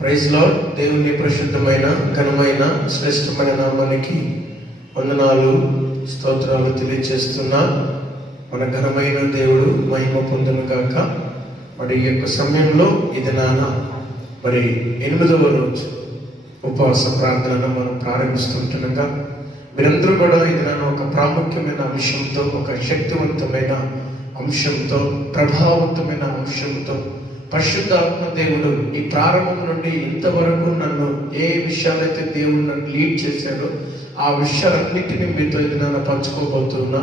Praise lord. దేవుని పరిశుద్ధమైన ఘనమైన శ్రేష్టమైన నామానికి వందనాలు స్తోత్రాలు తెలియజేస్తున్నా. మన ఘనమైన దేవుడు మహిమ పొందును గాక. మరి ఈ యొక్క సమయంలో ఇది మరి 8వ రోజు ఉపవాస ప్రార్థనను మనం ప్రారంభిస్తుంటుండగా మీరందరూ కూడా ఇది ఒక ప్రాముఖ్యమైన అంశంతో, ఒక శక్తివంతమైన అంశంతో, ప్రభావవంతమైన అంశంతో పరిశుద్ధాత్మ దేవుడు ఈ ప్రారంభం నుండి ఇంతవరకు నన్ను ఏ విషయాలైతే దేవుడు నన్ను లీడ్ చేశాడో ఆ విషయాలన్నింటినీ మీతో ఇది పంచుకోబోతున్నా.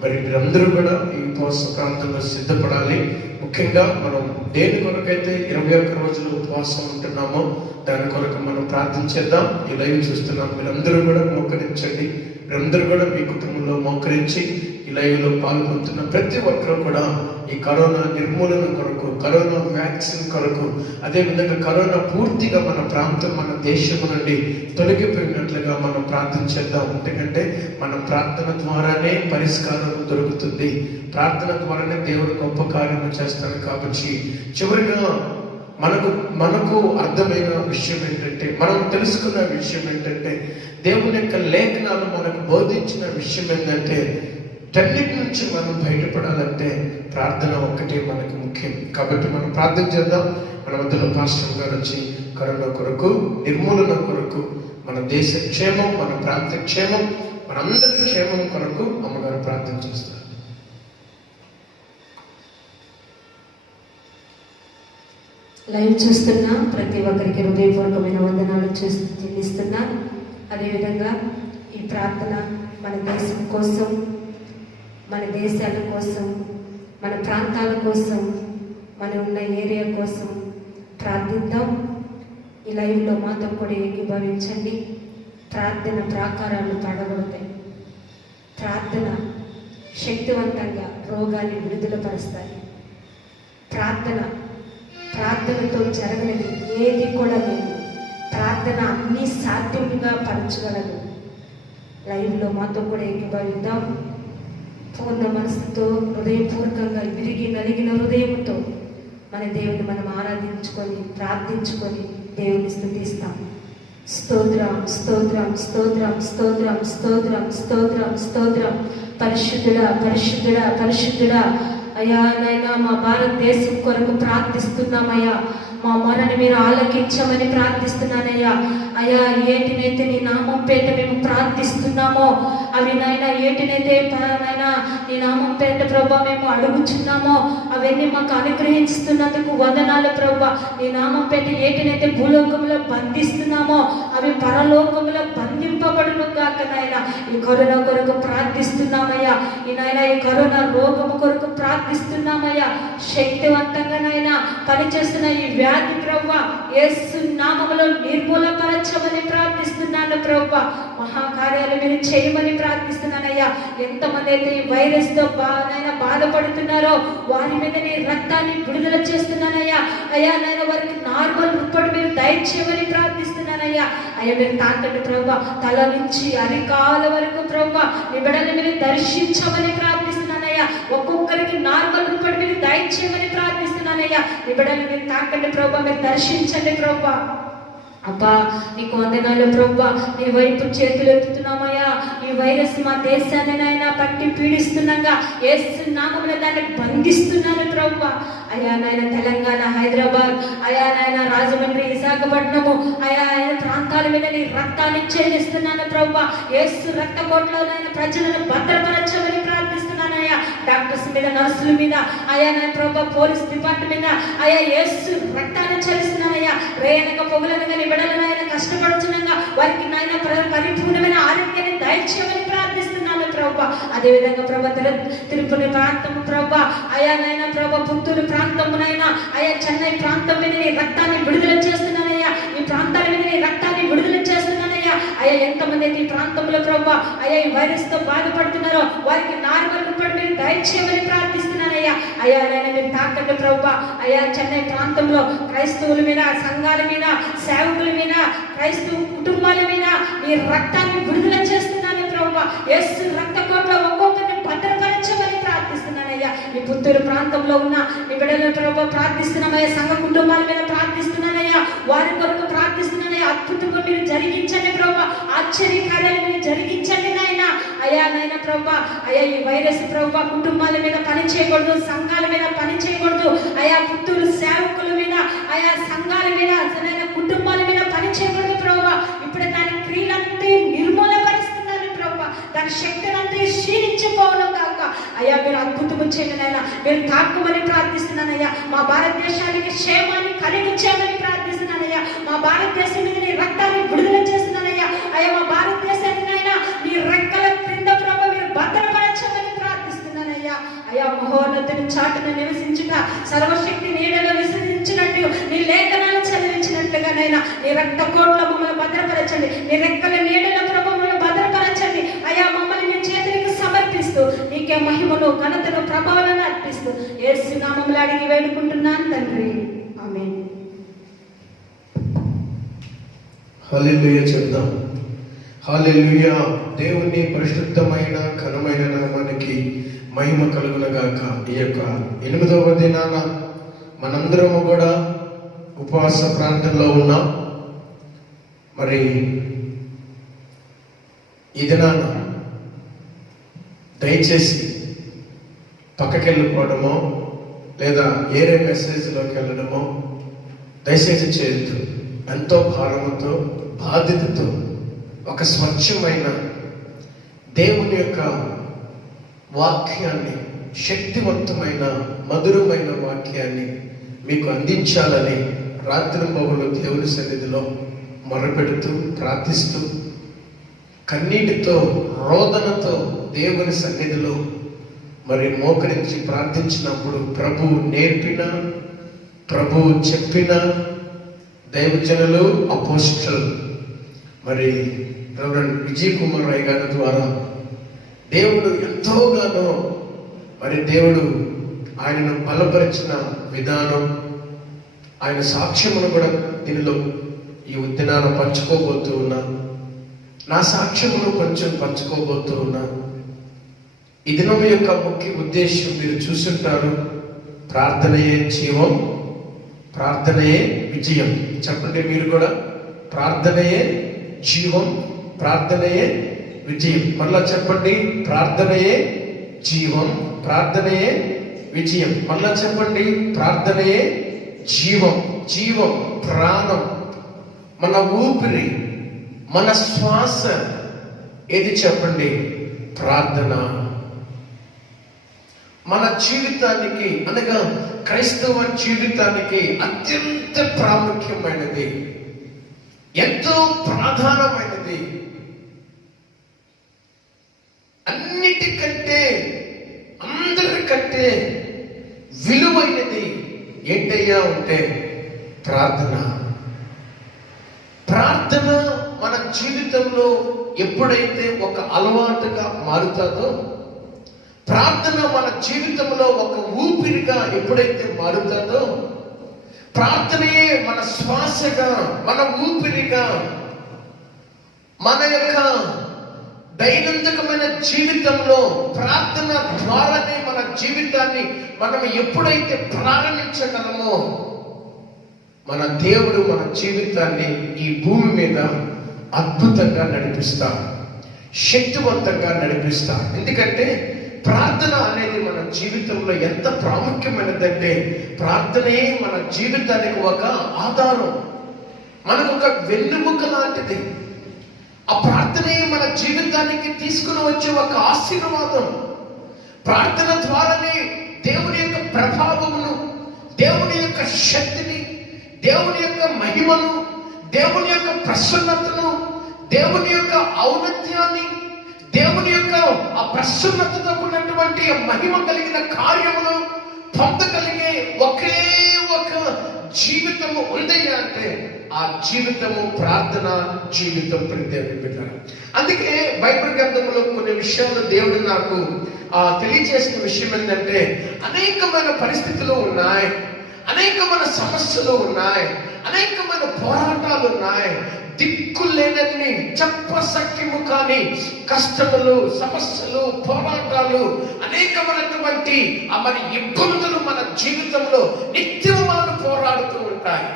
మరి మీరందరూ కూడా ఈ ఉపవాస ప్రాంతంలో సిద్ధపడాలి. ముఖ్యంగా మనం దేని కొరకైతే 21 రోజులు ఉపవాసం ఉంటున్నామో దాని కొరకు మనం ప్రార్థించేద్దాం. ఈ లైవ్ చూస్తున్నాం, మీరందరూ కూడా మోకరించండి. మీరందరూ కూడా మీ కుటుంబంలో మోకరించి ఈ లైవ్లో పాల్గొంటున్న ప్రతి ఒక్కరూ కూడా ఈ కరోనా నిర్మూలన కొరకు, కరోనా వ్యాక్సిన్ కొరకు, అదేవిధంగా కరోనా పూర్తిగా మన ప్రాంతం, మన దేశం నుండి తొలగిపోయినట్లుగా మనం ప్రార్థన చేద్దాం. ఎందుకంటే మన ప్రార్థన ద్వారానే పరిష్కారం దొరుకుతుంది, ప్రార్థన ద్వారానే దేవుడు గొప్ప కార్యము చేస్తాడు. కాబట్టి చివరిగా మనకు అర్థమైన విషయం ఏంటంటే, మనం తెలుసుకున్న విషయం ఏంటంటే, దేవుని యొక్క లేఖనాలు మనకు బోధించిన విషయం ఏంటంటే, టన్నిటి నుంచి మనం బయటపడాలంటే ప్రార్థన ఒక్కటే మనకు ముఖ్యం. కాబట్టి మనం ప్రార్థన చేద్దాం. మన మధ్యలో పాస్టర్ గారు వచ్చి కరోనా కొరకు, నిర్మూలన కొరకు, మన దేశ క్షేమం, మన ప్రాంత క్షేమం, మనందరి క్షేమం కొరకు అమ్మగారు ప్రార్థన చేస్తారు. లైవ్ చూస్తున్నా ప్రతి ఒక్కరికి హృదయపూర్వకమైన వందనాలు చెల్లిస్తున్నా. అదేవిధంగా ఈ ప్రార్థన మన దేశం కోసం, మన దేశాల కోసం, మన ప్రాంతాల కోసం, మన ఉన్న ఏరియా కోసం ప్రార్థిద్దాం. ఈ లైవ్లో మాతో కూడా ఏకీభవించండి. ప్రార్థన ప్రాకారాలు పడగొడతాయి. ప్రార్థన శక్తివంతంగా రోగాన్ని విడుదలపరుస్తాయి. ప్రార్థనతో జరగలేదు ఏది కూడా లేదు. ప్రార్థన అన్నీ సాధ్యంగా పరచగలదు. లైవ్లో మాతో కూడా ఏకీభవిద్దాం. పూర్ణ మనసుతో, హృదయపూర్వకంగా విరిగి నలిగిన హృదయంతో మన దేవుని మనం ఆరాధించుకొని, ప్రార్థించుకొని దేవుని స్తుతిస్తాం. స్తోత్రం, స్తోత్రం, స్తోత్రం, స్తోత్రం, స్తోత్రం, స్తోత్రం, స్తోత్రం. పరిశుద్ధుడా, పరిశుద్ధుడా, పరిశుద్ధుడా. అయ్యా నాయనా, మా భారతదేశం కొరకు ప్రార్థిస్తున్నామయ్యా. మా మొరని మీరు ఆలకించమని ప్రార్థిస్తున్నానయ్యా. అయ్యా, ఏటినైతే నీ నామం పేట మేము ప్రార్థిస్తున్నామో అవి నాయన, ఏటినైతే నాయన నీ నామం పేట ప్రభా మేము అడుగుచున్నామో అవన్నీ మాకు అనుగ్రహిస్తున్నందుకు వందనాలు ప్రభా. నీ నామం పేట ఏటినైతే భూలోకంలో బంధిస్తున్నామో అవి పరలోకంలో బంధింపబడును గాక నాయన. ఈ కరోనా కొరకు ప్రార్థిస్తున్నామయ్యా. ఈ నాయన ఈ కరోనా రోగము కొరకు ప్రార్థిస్తున్నామయ్యా. శక్తివంతంగా నాయన పనిచేస్తున్న ఈ వ్యాధి ప్రభా యేసు నామములో నిర్మూలపరచమని ప్రార్థిస్తున్నాను ప్రభా. మహాకార్యాలు మీరు చేయమని ప్రార్థిస్తున్నానయ్యా. ఎంతమంది అయితే ఈ వైరస్ తో బాధపడుతున్నారో వారి మీద నీ రక్తాన్ని విడుదల చేస్తున్నానయ్యా. అయ్యా నాయన వారికి నార్మల్ రిపోర్ట్ మీరు దయచేయమని ప్రార్థిస్తున్నానయ్యా. అయ్యా మీరు తాకండి ప్రభా, తల నుంచి అరికాల వరకు ప్రభా నీ బిడ్డలను మీరు దర్శించమని ప్రార్థిస్తున్నానయ్యా. ఒక్కొక్కరికి నార్మల్ రిపోర్ట్ మీరు దయచేయమని ప్రార్థిస్తున్నానయ్యా. నీ బిడ్డలను మీరు తాకండి ప్రభా, మీరు దర్శించండి ప్రభా. అబ్బా నీకు వందనాలు ప్రభా. నీ వైపు చేతులు ఎత్తుతున్నామయ్యా. ఈ వైరస్ మా దేశాన్ని నాయన పట్టి పీడిస్తున్నాగా యేసు నామములో దాన్ని బంధిస్తున్నాను ప్రభా. అయ్యా నాయన తెలంగాణ, హైదరాబాద్, అయ్యా నాయన రాజమండ్రి, విశాఖపట్నము, అయ్యా ప్రాంతాల మీద నీ రక్తాన్ని చెల్లిస్తున్నాను ప్రభా. యేసు రక్త కోటలో నాయన ప్రజలను భద్రపరచమని ప్రార్థిస్తున్నానయ్యా. డాక్టర్స్ మీద, నర్సుల మీద, అయ్యా నాయన ప్రభా పోలీస్ డిపార్ట్మెంట్ మీద అయ్యా యేసు రక్తాన్ని చెల్లిస్తున్నానయ్యా. రేనక పొగులనగా నీ బిడ్డలను ఆయన కష్టపడుతున్నాగా వారికి నాయన పరిపూర్ణమైన ఆరోగ్యాన్ని దయచేయమని ప్రార్థిస్తున్నాను ప్రభా. అదేవిధంగా ప్రభా తిరుపతి ప్రాంతం ప్రభా, అయా నాయన ప్రభా పుత్తూరు ప్రాంతమునైనా, అయా చెన్నై ప్రాంతం మీద నీ రక్తాన్ని విడుదల చేస్తున్నానయ్యా. ఈ ప్రాంతాల మీద నీ రక్తాన్ని విడుదల చేస్తున్నానయ్యా. అయ్యా ఎంతమంది అయితే ఈ ప్రాంతంలో ప్రభా అయ్యా ఈ వైరస్ తో బాధపడుతున్నారో వారికి నార్మల్ రిపోర్ట్ మీరు దయచేయమని ప్రార్థిస్తున్నానయ్యా. అయ్యా నాయన మీరు తాకండి ప్రభా. అయ్యా చెన్నై ప్రాంతంలో క్రైస్తవుల మీద, సంఘాల మీద, సేవకుల మీద, క్రైస్తవ కుటుంబాల మీద నీ రక్తాన్ని విడుదల చేస్తున్నాను ప్రభా. యేసు రక్త కోటలో ఒక్కొక్కరిని భద్రపరచమని ప్రార్థిస్తున్నానయ్యా. ప్రార్థిస్తున్నానయ్యా. ఈ పుత్తూరు ప్రాంతంలో ఉన్న ఈ బిడ్డల ప్రభు ప్రార్థిస్తున్నామయ్యా. సంఘ కుటుంబాల మీద ప్రార్థిస్తున్నానయ్యా. వారి కొరకు ప్రార్థిస్తున్నానయ్యా. అద్భుతంగా మీరు జరిగించండి ప్రభు, ఆశ్చర్య కార్యాలు మీరు జరిగించండి నాయన. అయ్యా నాయన ప్రభు, అయ్యా ఈ వైరస్ ప్రభు కుటుంబాల మీద పని చేయకూడదు, సంఘాల మీద పని చేయకూడదు అయ్యా. పుత్తూరు సేవకుల మీద, అయ్యా సంఘాల మీద, కుటుంబాల మీద పని చేయకూడదు ప్రభు. ఇప్పుడు దాని క్రియలంతా నిర్మూలపరుస్తున్నారు ప్రభు. దాని శక్తులంతా క్షీణించిపోవడం కాక అయ్యా మీరు అద్భుతం చేయండి నాయన. మీరు తాక్కుమని ప్రార్థిస్తున్నానయ్యా. మా భారతదేశానికి క్షేమాన్ని కలిగించామని ప్రార్థిస్తున్నానయ్యా. మా భారతదేశం మీద నీ రక్తాన్ని విడుదల చేస్తున్నానయ్యా. అయ్యా మా భారతదేశాన్ని నాయన నీ రెక్కల క్రింద ప్రభు మీరు భద్రపరచమని ప్రార్థిస్తున్నానయ్యా. అయ్యా మహోన్నతుని చాటున నివసించుట, సర్వశక్తి నీడలో విసరించినట్టు నీ లేఖనాలు చదివించినట్లుగానైనా నీ రక్త కోట్ల మమ్మల్ని భద్రపరచండి. నీ రెక్కల నీడల ప్రభు మమ్మల్ని భద్రపరచండి అయ్యా. మమ్మల్ని మీ చేతులకు సమర్పిస్తూ నీకే మహిమను, ఘనతను, ప్రభావాలను అర్పిస్తూ యేసు నామములో అడిగి వేడుకుంటున్నాను తండ్రి, ఆమేన్. హల్లెలూయా చెప్దాం. హల్లెలూయా. దేవుని పరిశుద్ధమైన ఘనమైన నామానికి మహిమ కలుగునగాక. ఈ యొక్క 8వ దినాన మనందరము కూడా ఉపవాస ప్రాంతంలో ఉన్నాం. మరి ఈ దినాన దయచేసి పక్కకెళ్ళిపోవడమో లేదా వేరే మెసేజ్లోకి వెళ్ళడమో దయచేసి చేయొద్దు. ఎంతో భారముతో, బాధ్యతతో ఒక స్వచ్ఛమైన దేవుని యొక్క వాక్యాన్ని, శక్తివంతమైన మధురమైన వాక్యాన్ని మీకు అందించాలని రాత్రి మొగలు దేవుని సన్నిధిలో మొరపెడుతూ ప్రార్థిస్తూ కన్నీటితో, రోదనతో దేవుని సన్నిధిలో మరి మోకరించి ప్రార్థించినప్పుడు ప్రభు నేర్పిన, ప్రభు చెప్పిన దైవజనులు, అపోస్టల్ మరి రెవరెండ్ విజయ్ కుమార్ రాయ్ గారి ద్వారా దేవుడు ఎంతోగానో మరి దేవుడు ఆయనను బలపరిచిన విధానం, ఆయన సాక్ష్యమును కూడా దీనిలో ఈ ఉద్దినాన పంచుకోబోతూ ఉన్నాను. నా సాక్ష్యమును కొంచెం పంచుకోబోతూ ఉన్నాను. ఈ దినం యొక్క ముఖ్య ఉద్దేశం మీరు చూసుంటారు. ప్రార్థనయే జీవం, ప్రార్థనయే విజయం. చెప్పండి మీరు కూడా. ప్రార్థనయే జీవం, ప్రార్థనయే విజయం. మళ్ళా చెప్పండి. ప్రార్థనయే జీవం, ప్రార్థనయే విజయం. మళ్ళా చెప్పండి. ప్రార్థనయే జీవం. జీవం, ప్రాణం, మన ఊపిరి, మన శ్వాస ఏది చెప్పండి? ప్రార్థన. మన జీవితానికి అనగా క్రైస్తవ జీవితానికి అత్యంత ప్రాముఖ్యమైనది, ఎంతో ప్రధానమైనది, అన్నిటికంటే అందరికంటే విలువైనది ఏంటయ్యా ఉంటే ప్రార్థన. ప్రార్థన మన జీవితంలో ఎప్పుడైతే ఒక అలవాటుగా మారుతుందో, ప్రార్థన మన జీవితంలో ఒక ఊపిరిగా ఎప్పుడైతే మారుతుందో, ప్రార్థనయే మన శ్వాసగా, మన ఊపిరిగా, మన యొక్క దైనందికమైన జీవితంలో ప్రార్థన ద్వారానే మన జీవితాన్ని మనం ఎప్పుడైతే ప్రారంభించగలమో, మన దేవుడు మన జీవితాన్ని ఈ భూమి మీద అద్భుతంగా నడిపిస్తాడు, శక్తివంతంగా నడిపిస్తాడు. ఎందుకంటే ప్రార్థన అనేది మన జీవితంలో ఎంత ప్రాముఖ్యమైనదంటే, ప్రార్థనే మన జీవితానికి ఒక ఆధారం, మనకు ఒక వెన్నెముక లాంటిది. ఆ ప్రార్థనే మన జీవితానికి తీసుకుని వచ్చే ఒక ఆశీర్వాదం. ప్రార్థన ద్వారానే దేవుని యొక్క ప్రభావమును, దేవుని యొక్క శక్తిని, దేవుని యొక్క మహిమను, దేవుని యొక్క ప్రసన్నతను, దేవుని యొక్క ఔన్నత్యాన్ని, దేవుని యొక్క ఆ ప్రసన్నతతో కూడినటువంటి మహిమ కలిగిన కార్యమును పొందగలిగే ఒకే ఒక జీవితము ఉందయ్యా అంటే ఆ జీవితము ప్రార్థన జీవితం. పెట్టారు. అందుకే బైబిల్ గ్రంథంలో కొన్ని విషయాలు దేవుడు నాకు తెలియజేసిన విషయం ఏంటంటే, అనేకమైన పరిస్థితులు ఉన్నాయి, అనేకమైన సమస్యలు ఉన్నాయి, అనేకమైన పోరాటాలు ఉన్నాయి. దిక్కులేనన్ని చెప్పసఖ్యము కాని కష్టములు, సమస్యలు, పోరాటాలు, అనేకమైనటువంటి మరి ఇబ్బందులు మన జీవితంలో నిత్యము మనల్ని పోరాడుతూ ఉంటాయి,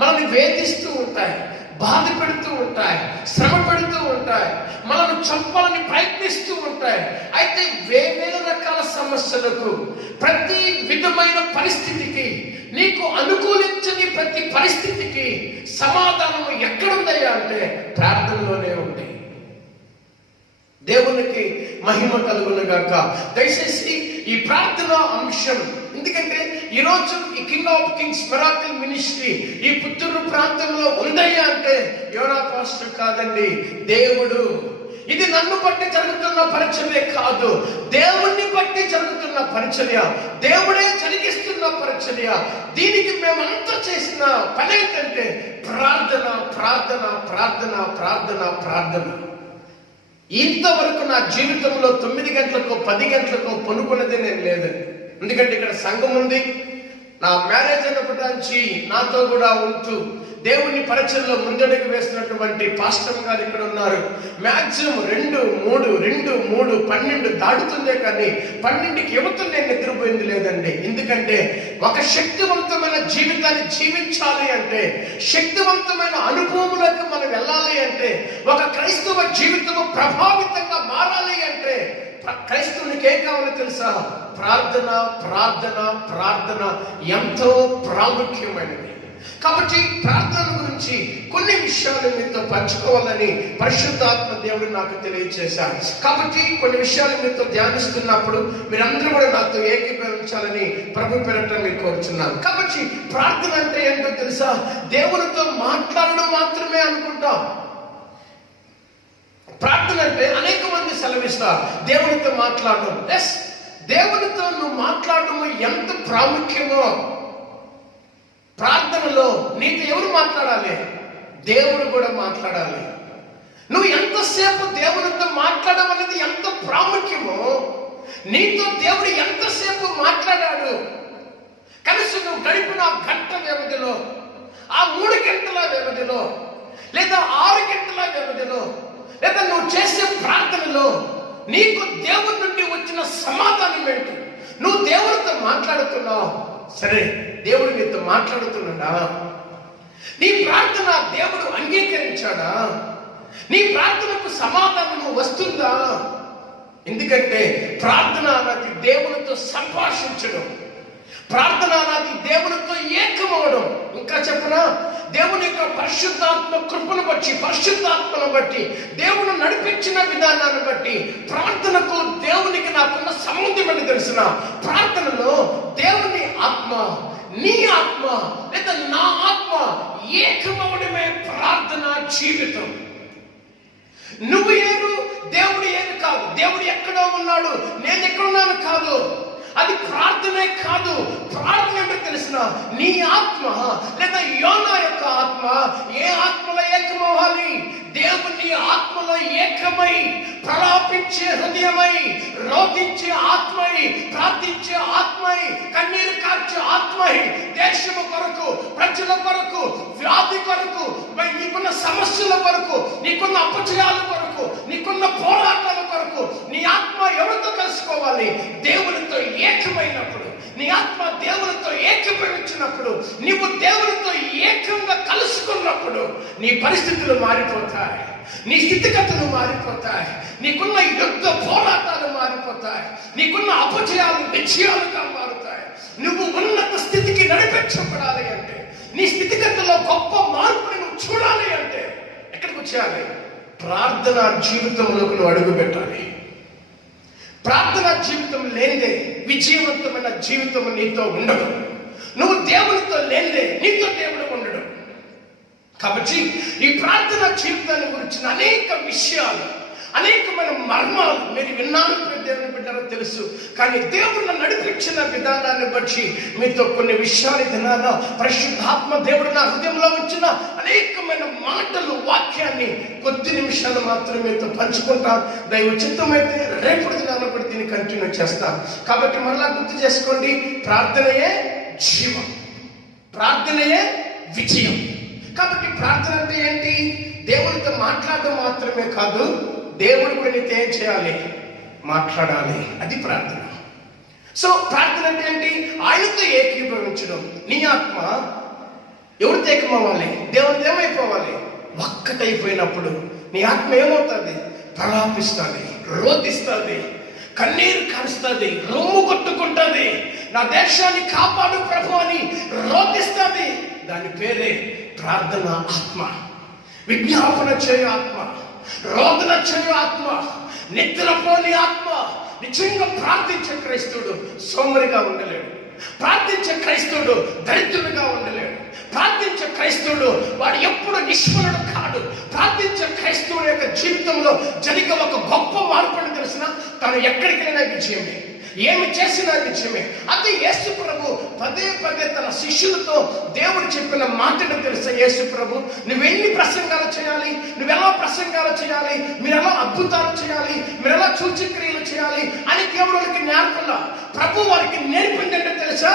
మనల్ని వేధిస్తూ ఉంటాయి, బాధ పెడుతూ ఉంటాయి, శ్రమ పెడుతూ ఉంటాయి, మనల్ని చంపాలని ప్రయత్నిస్తూ ఉంటాయి. అయితే వేవేల రకాల సమస్యలకు, ప్రతి విధమైన పరిస్థితికి, నీకు అనుకూలించని ప్రతి పరిస్థితికి సమాధానం ఎక్కడుందయ్యా అంటే ప్రార్థనలోనే ఉంది. దేవునికి మహిమ కలుగును గాక. దయచేసి ఈ ప్రార్థన అంశం, ఎందుకంటే ఈరోజు ఈ king of Kings miracle ministry ఈ పుత్తూరు ప్రాంతంలో ఉందయ్యా అంటే యోనా పాస్టర్ కాదండి, దేవుడు. ఇది నన్ను బట్టి జరుగుతున్న పరిచర్య కాదు, దేవుణ్ణి బట్టి జరుగుతున్న పరిచర్య, దేవుడే జరిగిస్తున్న పరిచర్య. దీనికి మేమంతా చేసిన పని ఏంటంటే ప్రార్థన, ప్రార్థన, ప్రార్థన, ప్రార్థన, ప్రార్థన. ఇంతవరకు నా జీవితంలో 9 గంటలకో 10 గంటలకో పనుకున్నది నేను లేదు. ఎందుకంటే ఇక్కడ సంఘం ఉంది. నా మ్యారేజ్ అయినప్పటి నుంచి నాతో కూడా ఉంటూ దేవుని పరిచయంలో ముందడుగు వేస్తున్నటువంటి పాస్టర్ గారు ఇక్కడ ఉన్నారు. మ్యాక్సిమం 2, 3, 12 దాటుతుందే కానీ 12కి యువత నేను నిద్రపోయింది లేదండి. ఎందుకంటే ఒక శక్తివంతమైన జీవితాన్ని జీవించాలి అంటే, శక్తివంతమైన అనుభవములకు మనం వెళ్ళాలి అంటే, ఒక క్రైస్తవ జీవితము ప్రభావితంగా మారాలి అంటే క్రైస్తవునికి ఏం కావాలో తెలుసా? ప్రార్థన, ప్రార్థన, ప్రార్థన ఎంతో ప్రాముఖ్యమైనది. కాబట్టి ప్రార్థన గురించి కొన్ని విషయాలు మీతో పంచుకోవాలని పరిశుద్ధాత్మ దేవుడు నాకు తెలియజేశారు. కాబట్టి కొన్ని విషయాలు మీతో ధ్యానిస్తున్నప్పుడు మీరందరూ కూడా నాతో ఏకీభవించాలని ప్రభు పేరట మీరు కోరుచున్నాను. కాబట్టి ప్రార్థన అంటే ఏంటో తెలుసా? దేవునితో మాట్లాడడం మాత్రమే అనుకుంటాం. ప్రార్థన అంటే అనేక మంది సెలవిస్తారు దేవునితో మాట్లాడడం. ఎస్, దేవునితో నువ్వు మాట్లాడడం ఎంత ప్రాముఖ్యమో. ప్రార్థనలో నీతో ఎవరు మాట్లాడాలి? దేవుడు కూడా మాట్లాడాలి. నువ్వు ఎంతసేపు దేవునితో మాట్లాడడం అనేది ఎంత ప్రాముఖ్యమో, నీతో దేవుడు ఎంతసేపు మాట్లాడాడు. కనీసం నువ్వు గడిపిన గంట వ్యవధిలో, ఆ 3 గంటల వ్యవధిలో, లేదా 6 గంటల వ్యవధిలో, లేదా నువ్వు చేసే ప్రార్థనలో నీకు దేవుడి నుండి వచ్చిన సమాధానం ఏంటి? నువ్వు దేవుడితో మాట్లాడుతున్నావు, సరే, దేవుడు నీతో మాట్లాడుతున్నాడా? నీ ప్రార్థన దేవుడు అంగీకరించాడా? నీ ప్రార్థనకు సమాధానం వస్తుందా? ఎందుకంటే ప్రార్థన అన్నది దేవునితో సంభాషించడం, ప్రార్థన అన్నది దేవునితో ఏకమవడం. ఇంకా చెప్పనా, దేవుని యొక్క పరిశుద్ధాత్మ కృపను బట్టి, పరిశుద్ధాత్మను బట్టి, దేవుడు నడిపించిన విధానాన్ని బట్టి ప్రార్థనకు దేవునికి నాకున్న సంబంధం అని తెలిసిన ప్రార్థనలో దేవుని ఆత్మ, నీ ఆత్మ లేదా నా ఆత్మ ఏకమవడమే ప్రార్థన జీవితం. నువ్వు ఏరు, దేవుడు ఏరు కాదు. దేవుడు ఎక్కడో ఉన్నాడు, నేను ఎక్కడున్నాను కాదు. అది ప్రార్థనే కాదు. ప్రార్థన ఏంటో తెలిసిన నీ ఆత్మ లేదా యోనా యొక్క ఆత్మ ఏ ఆత్మలో ఏకమవ్వాలి? దేవుని ఆత్మలో ఏకమై ప్రలాపించే హృదయమై, రోధించే ఆత్మై, ప్రార్థించే ఆత్మై, కన్నీరు కార్చే ఆత్మై, దేశము కొరకు, ప్రజల కొరకు, వ్యాధి కొరకు, నీకున్న సమస్యల కొరకు, నీకున్న అపజయాల కొరకు, నీకున్న పోరాటాల కొరకు నీ ఆత్మ ఎవరితో కలుసుకోవాలి? దేవునితో ఏకమైనప్పుడు, నీ ఆత్మ దేవునితో ఏకీభవించినప్పుడు, నీవు దేవునితో ఏకంగా కలుసుకున్నప్పుడు నీ పరిస్థితులు మారిపోతాయి, నీ స్థితిగతులు మారిపోతాయి, నీకున్న యుద్ధ పోరాటాలు మారిపోతాయి, నీకున్న అపజయాలు విజయాలుగా మారుతాయి. నువ్వు ఉన్నత స్థితికి నడిపించబడాలి అంటే, నీ స్థితిగతుల్లో గొప్ప మార్పుని నువ్వు చూడాలి అంటే ఎక్కడికి వచ్చేయాలి? ప్రార్థన జీవితంలోకి నువ్వు అడుగు పెట్టాలి. ప్రార్థన జీవితం లేనిదే విజయవంతమైన జీవితం నీతో ఉండదు. నువ్వు దేవునితో లేనిదే నీతో దేవుడు ఉండడు. కాబట్టి ఈ ప్రార్థన జీవితాన్ని గురించిన అనేక విషయాలు, అనేకమైన మర్మాలు మీరు విన్నాను, దేవుని బిడ్డలో తెలుసు. కానీ దేవుడు నడిపించిన విధానాన్ని బట్టి మీతో కొన్ని విషయాలు విన్నాను. పరిశుద్ధాత్మ దేవుడు నా హృదయంలో ఉంచిన అనేకమైన మాటలు, వాక్యాన్ని కొద్ది నిమిషాలు మాత్రమే మీతో పంచుకుంటాను. దైవ చిత్తమైతే రేపటి దినాన్ని కూడా దీన్ని కంటిన్యూ చేస్తాను. కాబట్టి మరలా గుర్తు చేసుకోండి, ప్రార్థనయే జీవం, ప్రార్థనయే విజయం. కాబట్టి ప్రార్థన అంటే ఏంటి? దేవునితో మాట్లాడడం మాత్రమే కాదు, దేవుడు కూడా నీతో ఏం చేయాలి? మాట్లాడాలి. అది ప్రార్థన. సో ప్రార్థన అంటే ఏంటి? ఆయనతో ఏకీభవించడం. నీ ఆత్మ ఎవరితో ఏకమవ్వాలి? దేవునితో ఏమైపోవాలి? ఒక్కటైపోయినప్పుడు నీ ఆత్మ ఏమవుతుంది? ప్రలాపిస్తుంది, రోధిస్తుంది, కన్నీరు కలుస్తుంది, రొమ్ము కొట్టుకుంటుంది, నా దేశాన్ని కాపాడు ప్రభు అని రోధిస్తుంది. దాని పేరే ప్రార్థన ఆత్మ. విజ్ఞాపన చేయు ఆత్మ, రోదన చేయు ఆత్మ, నిద్రపోని ఆత్మ. నిజంగా ప్రార్థించే క్రైస్తవుడు సోమరిగా ఉండలేడు. ప్రార్థించే క్రైస్తవుడు దరిద్రుడిగా ఉండలేడు. ప్రార్థించే క్రైస్తవుడు వాడు ఎప్పుడు నిష్ఫలుడు కాడు. ప్రార్థించే క్రైస్తవుడు యొక్క జీవితంలో జరిగే ఒక గొప్ప మార్పుని తెలిసిన తను ఎక్కడికి వెళ్ళినా విజయమే, ఏమి చేసినా విజయమే. అదే యేసు ప్రభు పదే పదే తన శిష్యులతో దేవుడు చెప్పిన మాటను తెలుసా? యేసు ప్రభు నువ్వెన్ని ప్రసంగాలు చేయాలి, నువ్వెలా ప్రసంగాలు చేయాలి, మీరు ఎలా అద్భుతాలు చేయాలి, మీరు ఎలా సూచక్రియలు చేయాలి అని దేవుడు వారికి నేర్పలా. ప్రభు వారికి నేర్పిందంటే తెలుసా?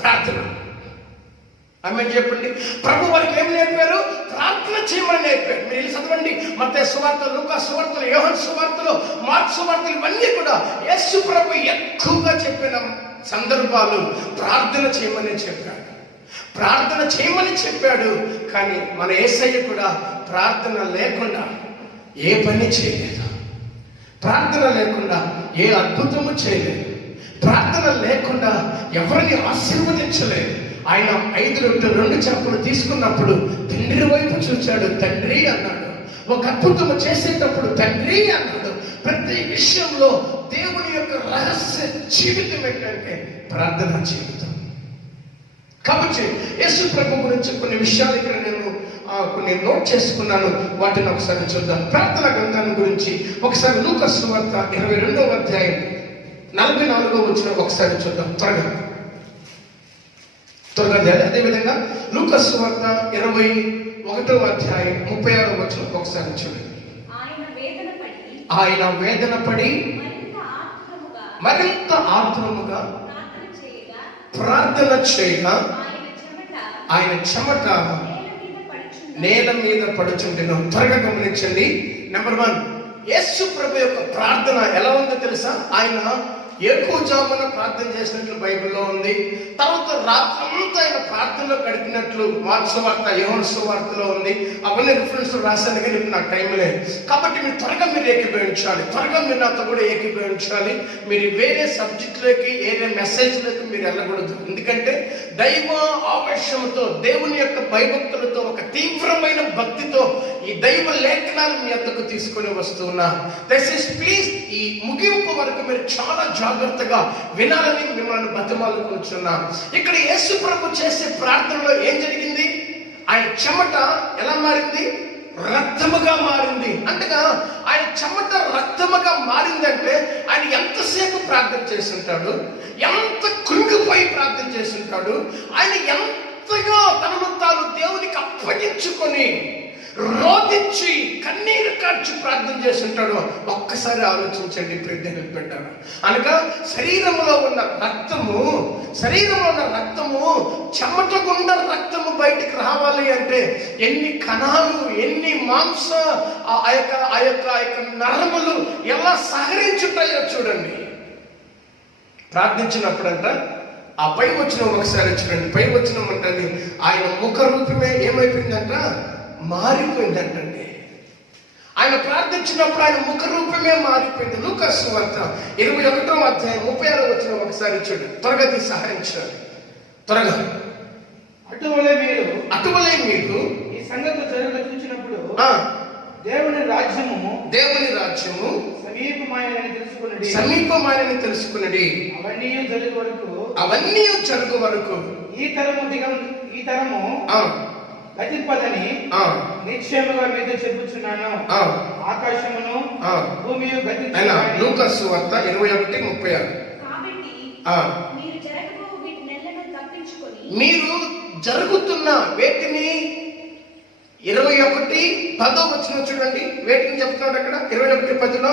ప్రార్థన. ఆమె చెప్పండి. ప్రభు వారికి ఏం నేర్పారు? ప్రార్థన చేయమని నేర్పారు. మీరు చదవండి, మత్తయి సువార్తలు, లూకా సువార్తలు, యోహాను సువార్తలు, మార్కు సువార్తలు, ఇవన్నీ కూడా యేసు ప్రభు ఎక్కువగా చెప్పిన సందర్భాలు ప్రార్థన చేయమని చెప్పాడు. ప్రార్థన చేయమని చెప్పాడు. కానీ మన యేసయ్య కూడా ప్రార్థన లేకుండా ఏ పని చేయలేదు. ప్రార్థన లేకుండా ఏ అద్భుతము చేయలేదు. ప్రార్థన లేకుండా ఎవరిని ఆశీర్వదించలేదు. ఆయన 5 రొట్టెలు 2 చేపలు తీసుకున్నప్పుడు తండ్రి వైపు చూచాడు, తండ్రి అన్నాడు. ఒక అద్భుతము చేసేటప్పుడు తండ్రి అన్నాడు. ప్రతి విషయంలో దేవుని యొక్క రహస్య జీవితం ఏంటంటే ప్రార్థనా జీవితం. కాబట్టి యేసు ప్రభు గురించి కొన్ని విషయాలు ఇక్కడ నేను కొన్ని నోట్ చేసుకున్నాను. వాటిని ఒకసారి చూద్దాం. ప్రార్థన గ్రంథాన్ని గురించి ఒకసారి లూకా సువార్త 22వ అధ్యాయం 44వ వచనం ఒకసారి చూద్దాం త్వరగా. అదేవిధంగా లూకా సువార్త 21వ అధ్యాయం 36వ వచనం ఒకసారి చూడండి. ఆయన వేదన పడి మరింత ఆత్రముగా ప్రార్థన చేయగా ఆయన చెమట నేల మీద పడుచుంటేను. త్వరగా గమనించండి. నెంబర్ 1, యేసు ప్రభు యొక్క ప్రార్థన ఎలా ఉందో తెలుసా? ఆయన ఎక్కువజామున ప్రార్థన చేసినట్లు బైబిల్లో ఉంది. తర్వాత రాత్రంతా ఆయన ప్రార్థనలో గడిపినట్లు మార్కు సువార్త, యోహాను సువార్తలో ఉంది. అవన్నీ రిఫరెన్స్ రాశాను కానీ నాకు టైం లేదు. కాబట్టి మీరు త్వరగా ఏకీభవించాలి. త్వరగా మీరు నాతో కూడా ఏకీభవించాలి. మీరు వేరే సబ్జెక్టులకి, వేరే మెసేజ్లకి మీరు వెళ్ళకూడదు. ఎందుకంటే దైవ ఆవేశంతో, దేవుని యొక్క భయభక్తులతో, ఒక తీవ్రమైన భక్తితో ఈ దైవ లేఖనాలు మీ వద్దకు తీసుకొని వస్తున్నా. దయచేసి ప్లీజ్ ఈ ముగింపు వరకు మీరు చాలా జాగ్రత్తగా వినాలని మిమ్మల్ని బతిమాలుకుంటున్నా. ఇక్కడ యేసు ప్రభు చేసే ప్రార్థనలో ఏం జరిగింది? ఆయన చెమట ఎలా మారింది? రక్తముగా మారింది. అంటగా ఆయన చెమట రక్తముగా మారిందంటే ఆయన ఎంతసేపు ప్రార్థన చేస్తుంటాడు, ఎంత కృంగిపోయి ప్రార్థన చేస్తుంటాడు, ఆయన ఎంతగా తనను తాను దేవునికి అప్పగించుకొని రోధించి కన్నీరు కార్చి ప్రార్థన చేస్తుంటాడు. ఒక్కసారి ఆలోచించండి ప్రియమైన బిడ్డలారా. అనగా శరీరంలో ఉన్న రక్తము చెమట గుండా రక్తము బయటికి రావాలి అంటే ఎన్ని కణాలు, ఎన్ని మాంస ఆ యొక్క నరములు ఎలా సహరించుంటాయో చూడండి. ప్రార్థించినప్పుడంట ఆ పై వచనం ఒకసారి చూడండి. పై వచనం అంటే ఆయన ముఖ రూపమే ఏమైపోయిందంట? మారిపోయిందంటండి. ఆయన ప్రార్థించినప్పుడు ఆయన ముఖ రూపమే మారిపోయింది. లూకా సువార్త 21వ అధ్యాయం 36వ వచనం ఒకసారి చూడండి. త్వరగా సహాయం చేయాలి. త్వరగా. అటువలే మీరు ఈ సంగతులు జరుగుతూ చూసినప్పుడు దేవుని రాజ్యము సమీపమాయని తెలుసుకున్నది. అవన్నీ జరుగు వరకు ఈ తరము గతిపదని నిశ్చయముగా మీతో చెప్పుచున్నాను. ఆకాశమును భూమియు గతించును. లూకా సువార్త 21:36. మీరు జరుగుతున్న వేటిని 21:10 వచ్చిన చూడండి. వేటిని చెప్తున్నాడు అక్కడ 21:10లో.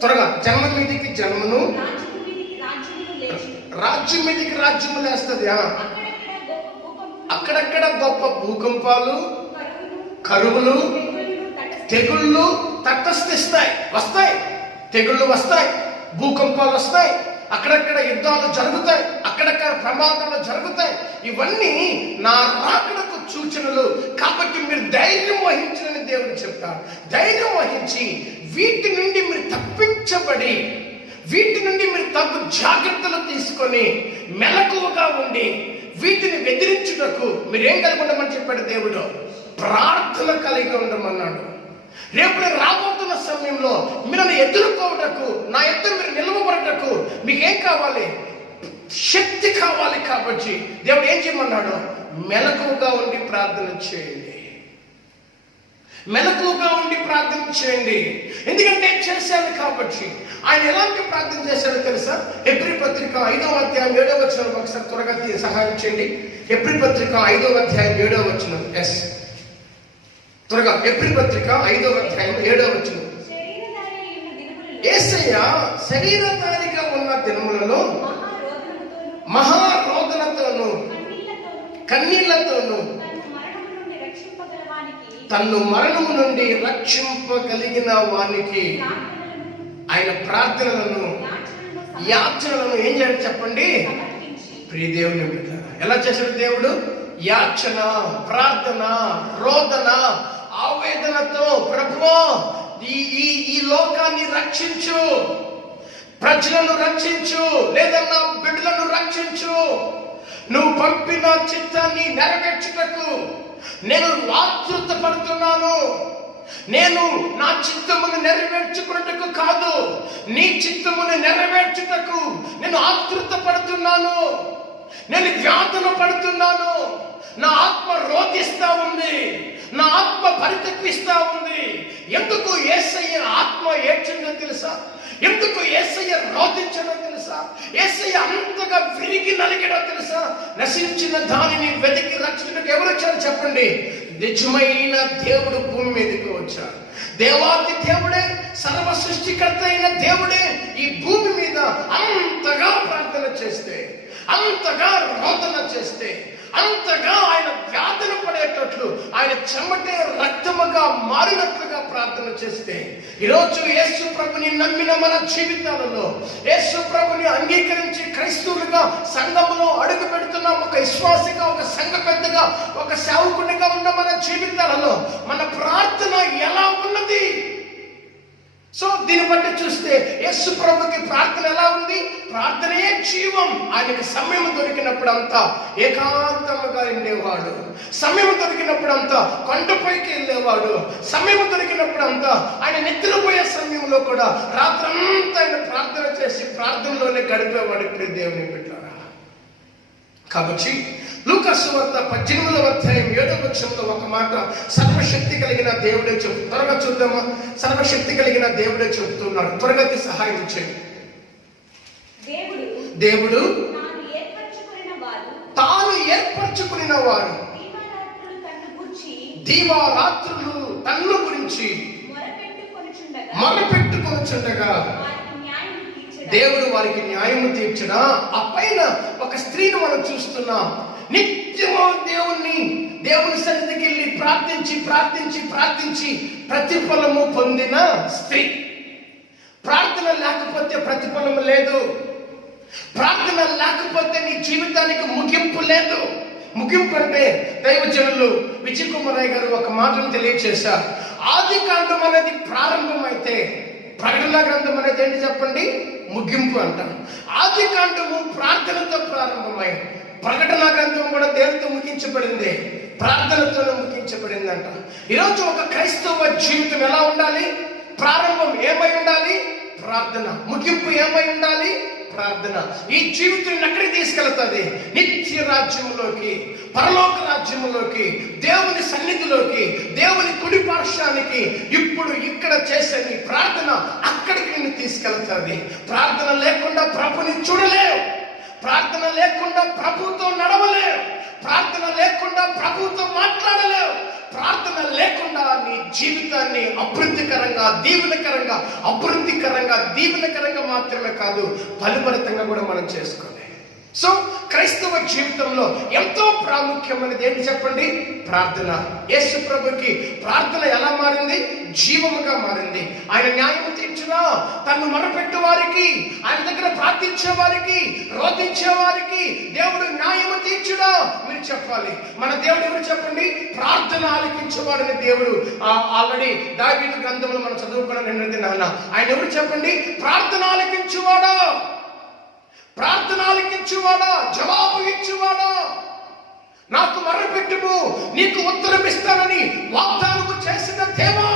త్వరగా జన్మ మీదికి జన్మను, రాజ్యం మీదికి రాజ్యము లేస్తుంది. అక్కడక్కడ గొప్ప భూకంపాలు, కరువులు, కరువులు, తెగుళ్ళు, తెగుళ్ళు తటస్థిస్తాయి, వస్తాయి. తెగుళ్ళు వస్తాయి, భూకంపాలు వస్తాయి, అక్కడక్కడ యుద్ధాలు జరుగుతాయి, అక్కడక్కడ ప్రమాదాలు జరుగుతాయి. ఇవన్నీ నా రాకడకు సూచనలు. కాబట్టి మీరు ధైర్యం వహించాలని దేవుడు చెప్తారు. ధైర్యం వహించి వీటి నుండి మీరు తప్పించబడి, వీటి నుండి మీరు తగు జాగ్రత్తలు తీసుకొని మెలకువగా ఉండి వీటిని ఎదిరించుటకు మీరేం కలిగి ఉండమని చెప్పాడు దేవుడు? ప్రార్థన కలిగి ఉండమన్నాడు. రేపు నేను రాబోతున్న సమయంలో మిమ్మల్ని ఎదుర్కోవటకు, నా ఎదురు మీరు నిలవబడటకు మీకేం కావాలి? శక్తి కావాలి. కాబట్టి దేవుడు ఏం చేయమన్నాడు? మెలకువగా ఉండి ప్రార్థన చేయండి. మెలకువగా ఉండి ప్రార్థన చేయండి. ఎందుకంటే చేశాను కాబట్టి. ఆయన ఎలాంటి ప్రార్థన చేశాడో తెలుసా? హెబ్రీ పత్రిక 5వ అధ్యాయం 7వ వచనం ఒకసారి త్వరగా సహాయం చేయండి. హెబ్రీ పత్రిక 5వ అధ్యాయం 7వ వచనం. ఎస్, త్వరగా. హెబ్రీ పత్రిక 5వ అధ్యాయం 7వ వచనం. యేసయ్య శరీరధారిగా ఉన్న దినములలో మహారోదనతోను కన్నీళ్లతోను తన్ను మరణము నుండి రక్షింపగలిగిన వానికి ఆయన ప్రార్థనలను, యాచనలను ఏం చేయాలి చెప్పండి? ప్రియ దేవుని బిడ్డలారా, ఎలా చేశాడు దేవుడు? యాచన, ప్రార్థన, రోదన, ఆవేదనతో ప్రభువా ఈ లోకాన్ని రక్షించు, ప్రజలను రక్షించు, లేదా నా బిడ్డలను రక్షించు, నువ్వు పంపిన చిత్తాన్ని నెరవేర్చుటకు నేను ఆతృత పడుతున్నాను. నేను నా చిత్తమును నెరవేర్చుకున్నట్టుకు కాదు, నీ చిత్తమును నెరవేర్చుటకు నేను ఆతృత పడుతున్నాను. నేను వ్యాధుల పడుతున్నాను. నా ఆత్మ రోధిస్తా ఉంది, నా ఆత్మ పరితపిస్తా ఉంది. ఎందుకు యేసయ్య ఆత్మ ఏడ్చిందో తెలుసా? ఎందుకు యేసయ్య రోధించడో తెలుసా? యేసయ్య అంతగా విరిగి నలిగడో తెలుసా? నశించిన దానిని వెతికి రక్షణకు ఎవరు వచ్చారు చెప్పండి? నిజమైన దేవుడు భూమి మీదకి వచ్చాడు. దేవాది దేవుడే, సర్వ సృష్టికర్త అయిన దేవుడే ఈ భూమి మీద అంతగా ప్రార్థన చేస్తే, అంతగా రోదన చేస్తే, అంతగా ఆయన వ్యాధులు పడేటట్లు, ఆయన చెమటే రక్తముగా మారినట్లుగా ప్రార్థన చేస్తే, ఈరోజు యేసు ప్రభుని నమ్మిన మన జీవితాలలో, యేసు ప్రభుని అంగీకరించి క్రైస్తవులుగా సంఘములో అడుగు పెడుతున్న ఒక విశ్వాసిగా, ఒక సంఘ పెద్దగా, ఒక సేవకునిగా ఉన్న మన జీవితాలలో మన ప్రార్థన ఎలా ఉన్నది? సో దీన్ని బట్టి చూస్తే యేసు ప్రభుకి ప్రార్థన ఎలా ఉంది? ప్రార్థనయే జీవం. ఆయనకి సమయం దొరికినప్పుడు అంతా ఏకాంతముగా ఉండేవాడు. సమయం దొరికినప్పుడు అంతా కొండపైకి వెళ్ళేవాడు. సమయం దొరికినప్పుడు అంతా ఆయన నిద్రపోయే సమయంలో కూడా రాత్రంతా ఆయన ప్రార్థన చేసి ప్రార్థనలోనే గడిపేవాడు. ఇప్పుడు దేవుని బిడ్డలారా, కాబట్టి లూకా సువార్త 18వ అధ్యాయం 7వ వచనంలో ఒక మాట సర్వశక్తి కలిగిన దేవుడే చెబుతూ, త్వరగా చూద్దామా? సర్వశక్తి కలిగిన దేవుడే చెబుతున్నాడు. త్వరగా సహాయం చేయండి. దేవుడు తాను ఏర్పరచుకున్న వారు దీవారాత్రులు తన్ను గురించి మొరపెట్టుకొనుచుండగా దేవుడు వారికి న్యాయము తీర్చడా. ఆ పైన ఒక స్త్రీని మనం చూస్తున్నాం. నిత్యము దేవుని సన్నిధికి వెళ్ళి ప్రార్థించి ప్రార్థించి ప్రార్థించి ప్రతిఫలము పొందిన స్త్రీ. ప్రార్థన లేకపోతే ప్రతిఫలము లేదు. ప్రార్థన లేకపోతే నీ జీవితానికి ముగింపు లేదు. ముగింపు అంటే దైవజనులు విజయ్ కుమారయ్య గారు ఒక మాటను తెలియచేశారు. ఆది కాండం అనేది ప్రారంభమైతే ప్రకటన గ్రంథం అనేది ఏంటి చెప్పండి? ముగింపు అంటాం. ఆది కాండము ప్రార్థనతో ప్రారంభమై ప్రకటన గ్రంథం కూడా దేనితో ముగించబడింది? ప్రార్థనతోనే ముగించబడింది అంట. ఈరోజు ఒక క్రైస్తవ జీవితం ఎలా ఉండాలి? ప్రారంభం ఏమై ఉండాలి? ప్రార్థన. ముగింపు ఏమై ఉండాలి? ప్రార్థన. ఈ జీవితం ఎక్కడికి తీసుకెళ్తుంది? నిత్య రాజ్యంలోకి, పరలోక రాజ్యంలోకి, దేవుని సన్నిధిలోకి, దేవుని కుడి పార్శ్వానికి. ఇప్పుడు ఇక్కడ చేసే నీ ప్రార్థన అక్కడికి నిన్ను తీసుకెళ్తుంది. ప్రార్థన లేకుండా ప్రభుని చూడలేవు. ప్రార్థన లేకుండా ప్రభుతో నడవలేవు. ప్రార్థన లేకుండా ప్రభుతో మాట్లాడలేవు. ప్రార్థన లేకుండా నీ జీవితాన్ని అభివృద్ధికరంగా, దీవెనకరంగా, అభివృద్ధికరంగా, దీవెనకరంగా మాత్రమే కాదు, ఫలభరితంగా కూడా మనం చేసుకోవాలి. సో క్రైస్తవ జీవితంలో ఎంతో ప్రాముఖ్యమైనది ఏంటి చెప్పండి? ప్రార్థన. యేసు ప్రభుకి ప్రార్థన ఎలా మారింది? జీవముగా మారింది. ఆయన న్యాయం తీర్చునా, తను మొరపెట్టు వారికి, ఆయన దగ్గర ప్రార్థించే వారికి, రోధించే వారికి దేవుడు న్యాయము తీర్చుడా. మీరు చెప్పాలి, మన దేవుడు ఎవరు చెప్పండి? ప్రార్థన ఆలకించేవాడని దేవుడు. ఆల్రెడీ దావీదు గ్రంథంలో మనం చదువుకున్న నిన్నది నాన్న, ఆయన ఎవరు చెప్పండి? ప్రార్థన ఆలకించువాడా, ప్రార్థన ఆలకించువాడా, జవాబు ఇచ్చువాడా. నాకు మొరపెట్టుము, నీకు ఉత్తరం ఇస్తానని వాగ్దానము చేసిన దేవా.